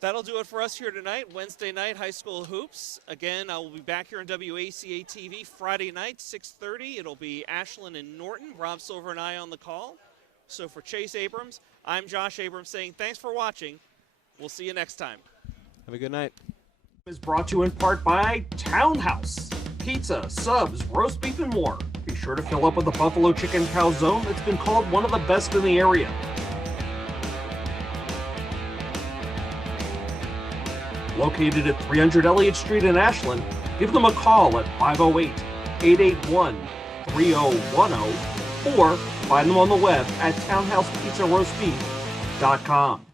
that'll do it for us here tonight, Wednesday night high school hoops. Again, I will be back here on WACA-TV Friday night, 6:30. It'll be Ashland and Norton. Rob Silver and I on the call. So for Chase Abrams, I'm Josh Abrams saying thanks for watching. We'll see you next time. Have a good night. Is brought to you in part by Townhouse. Pizza, subs, roast beef, and more. Be sure to fill up with the buffalo chicken calzone that's been called one of the best in the area. Located at 300 Elliott Street in Ashland, give them a call at 508-881-3010 or find them on the web at townhousepizzaroastbeef.com.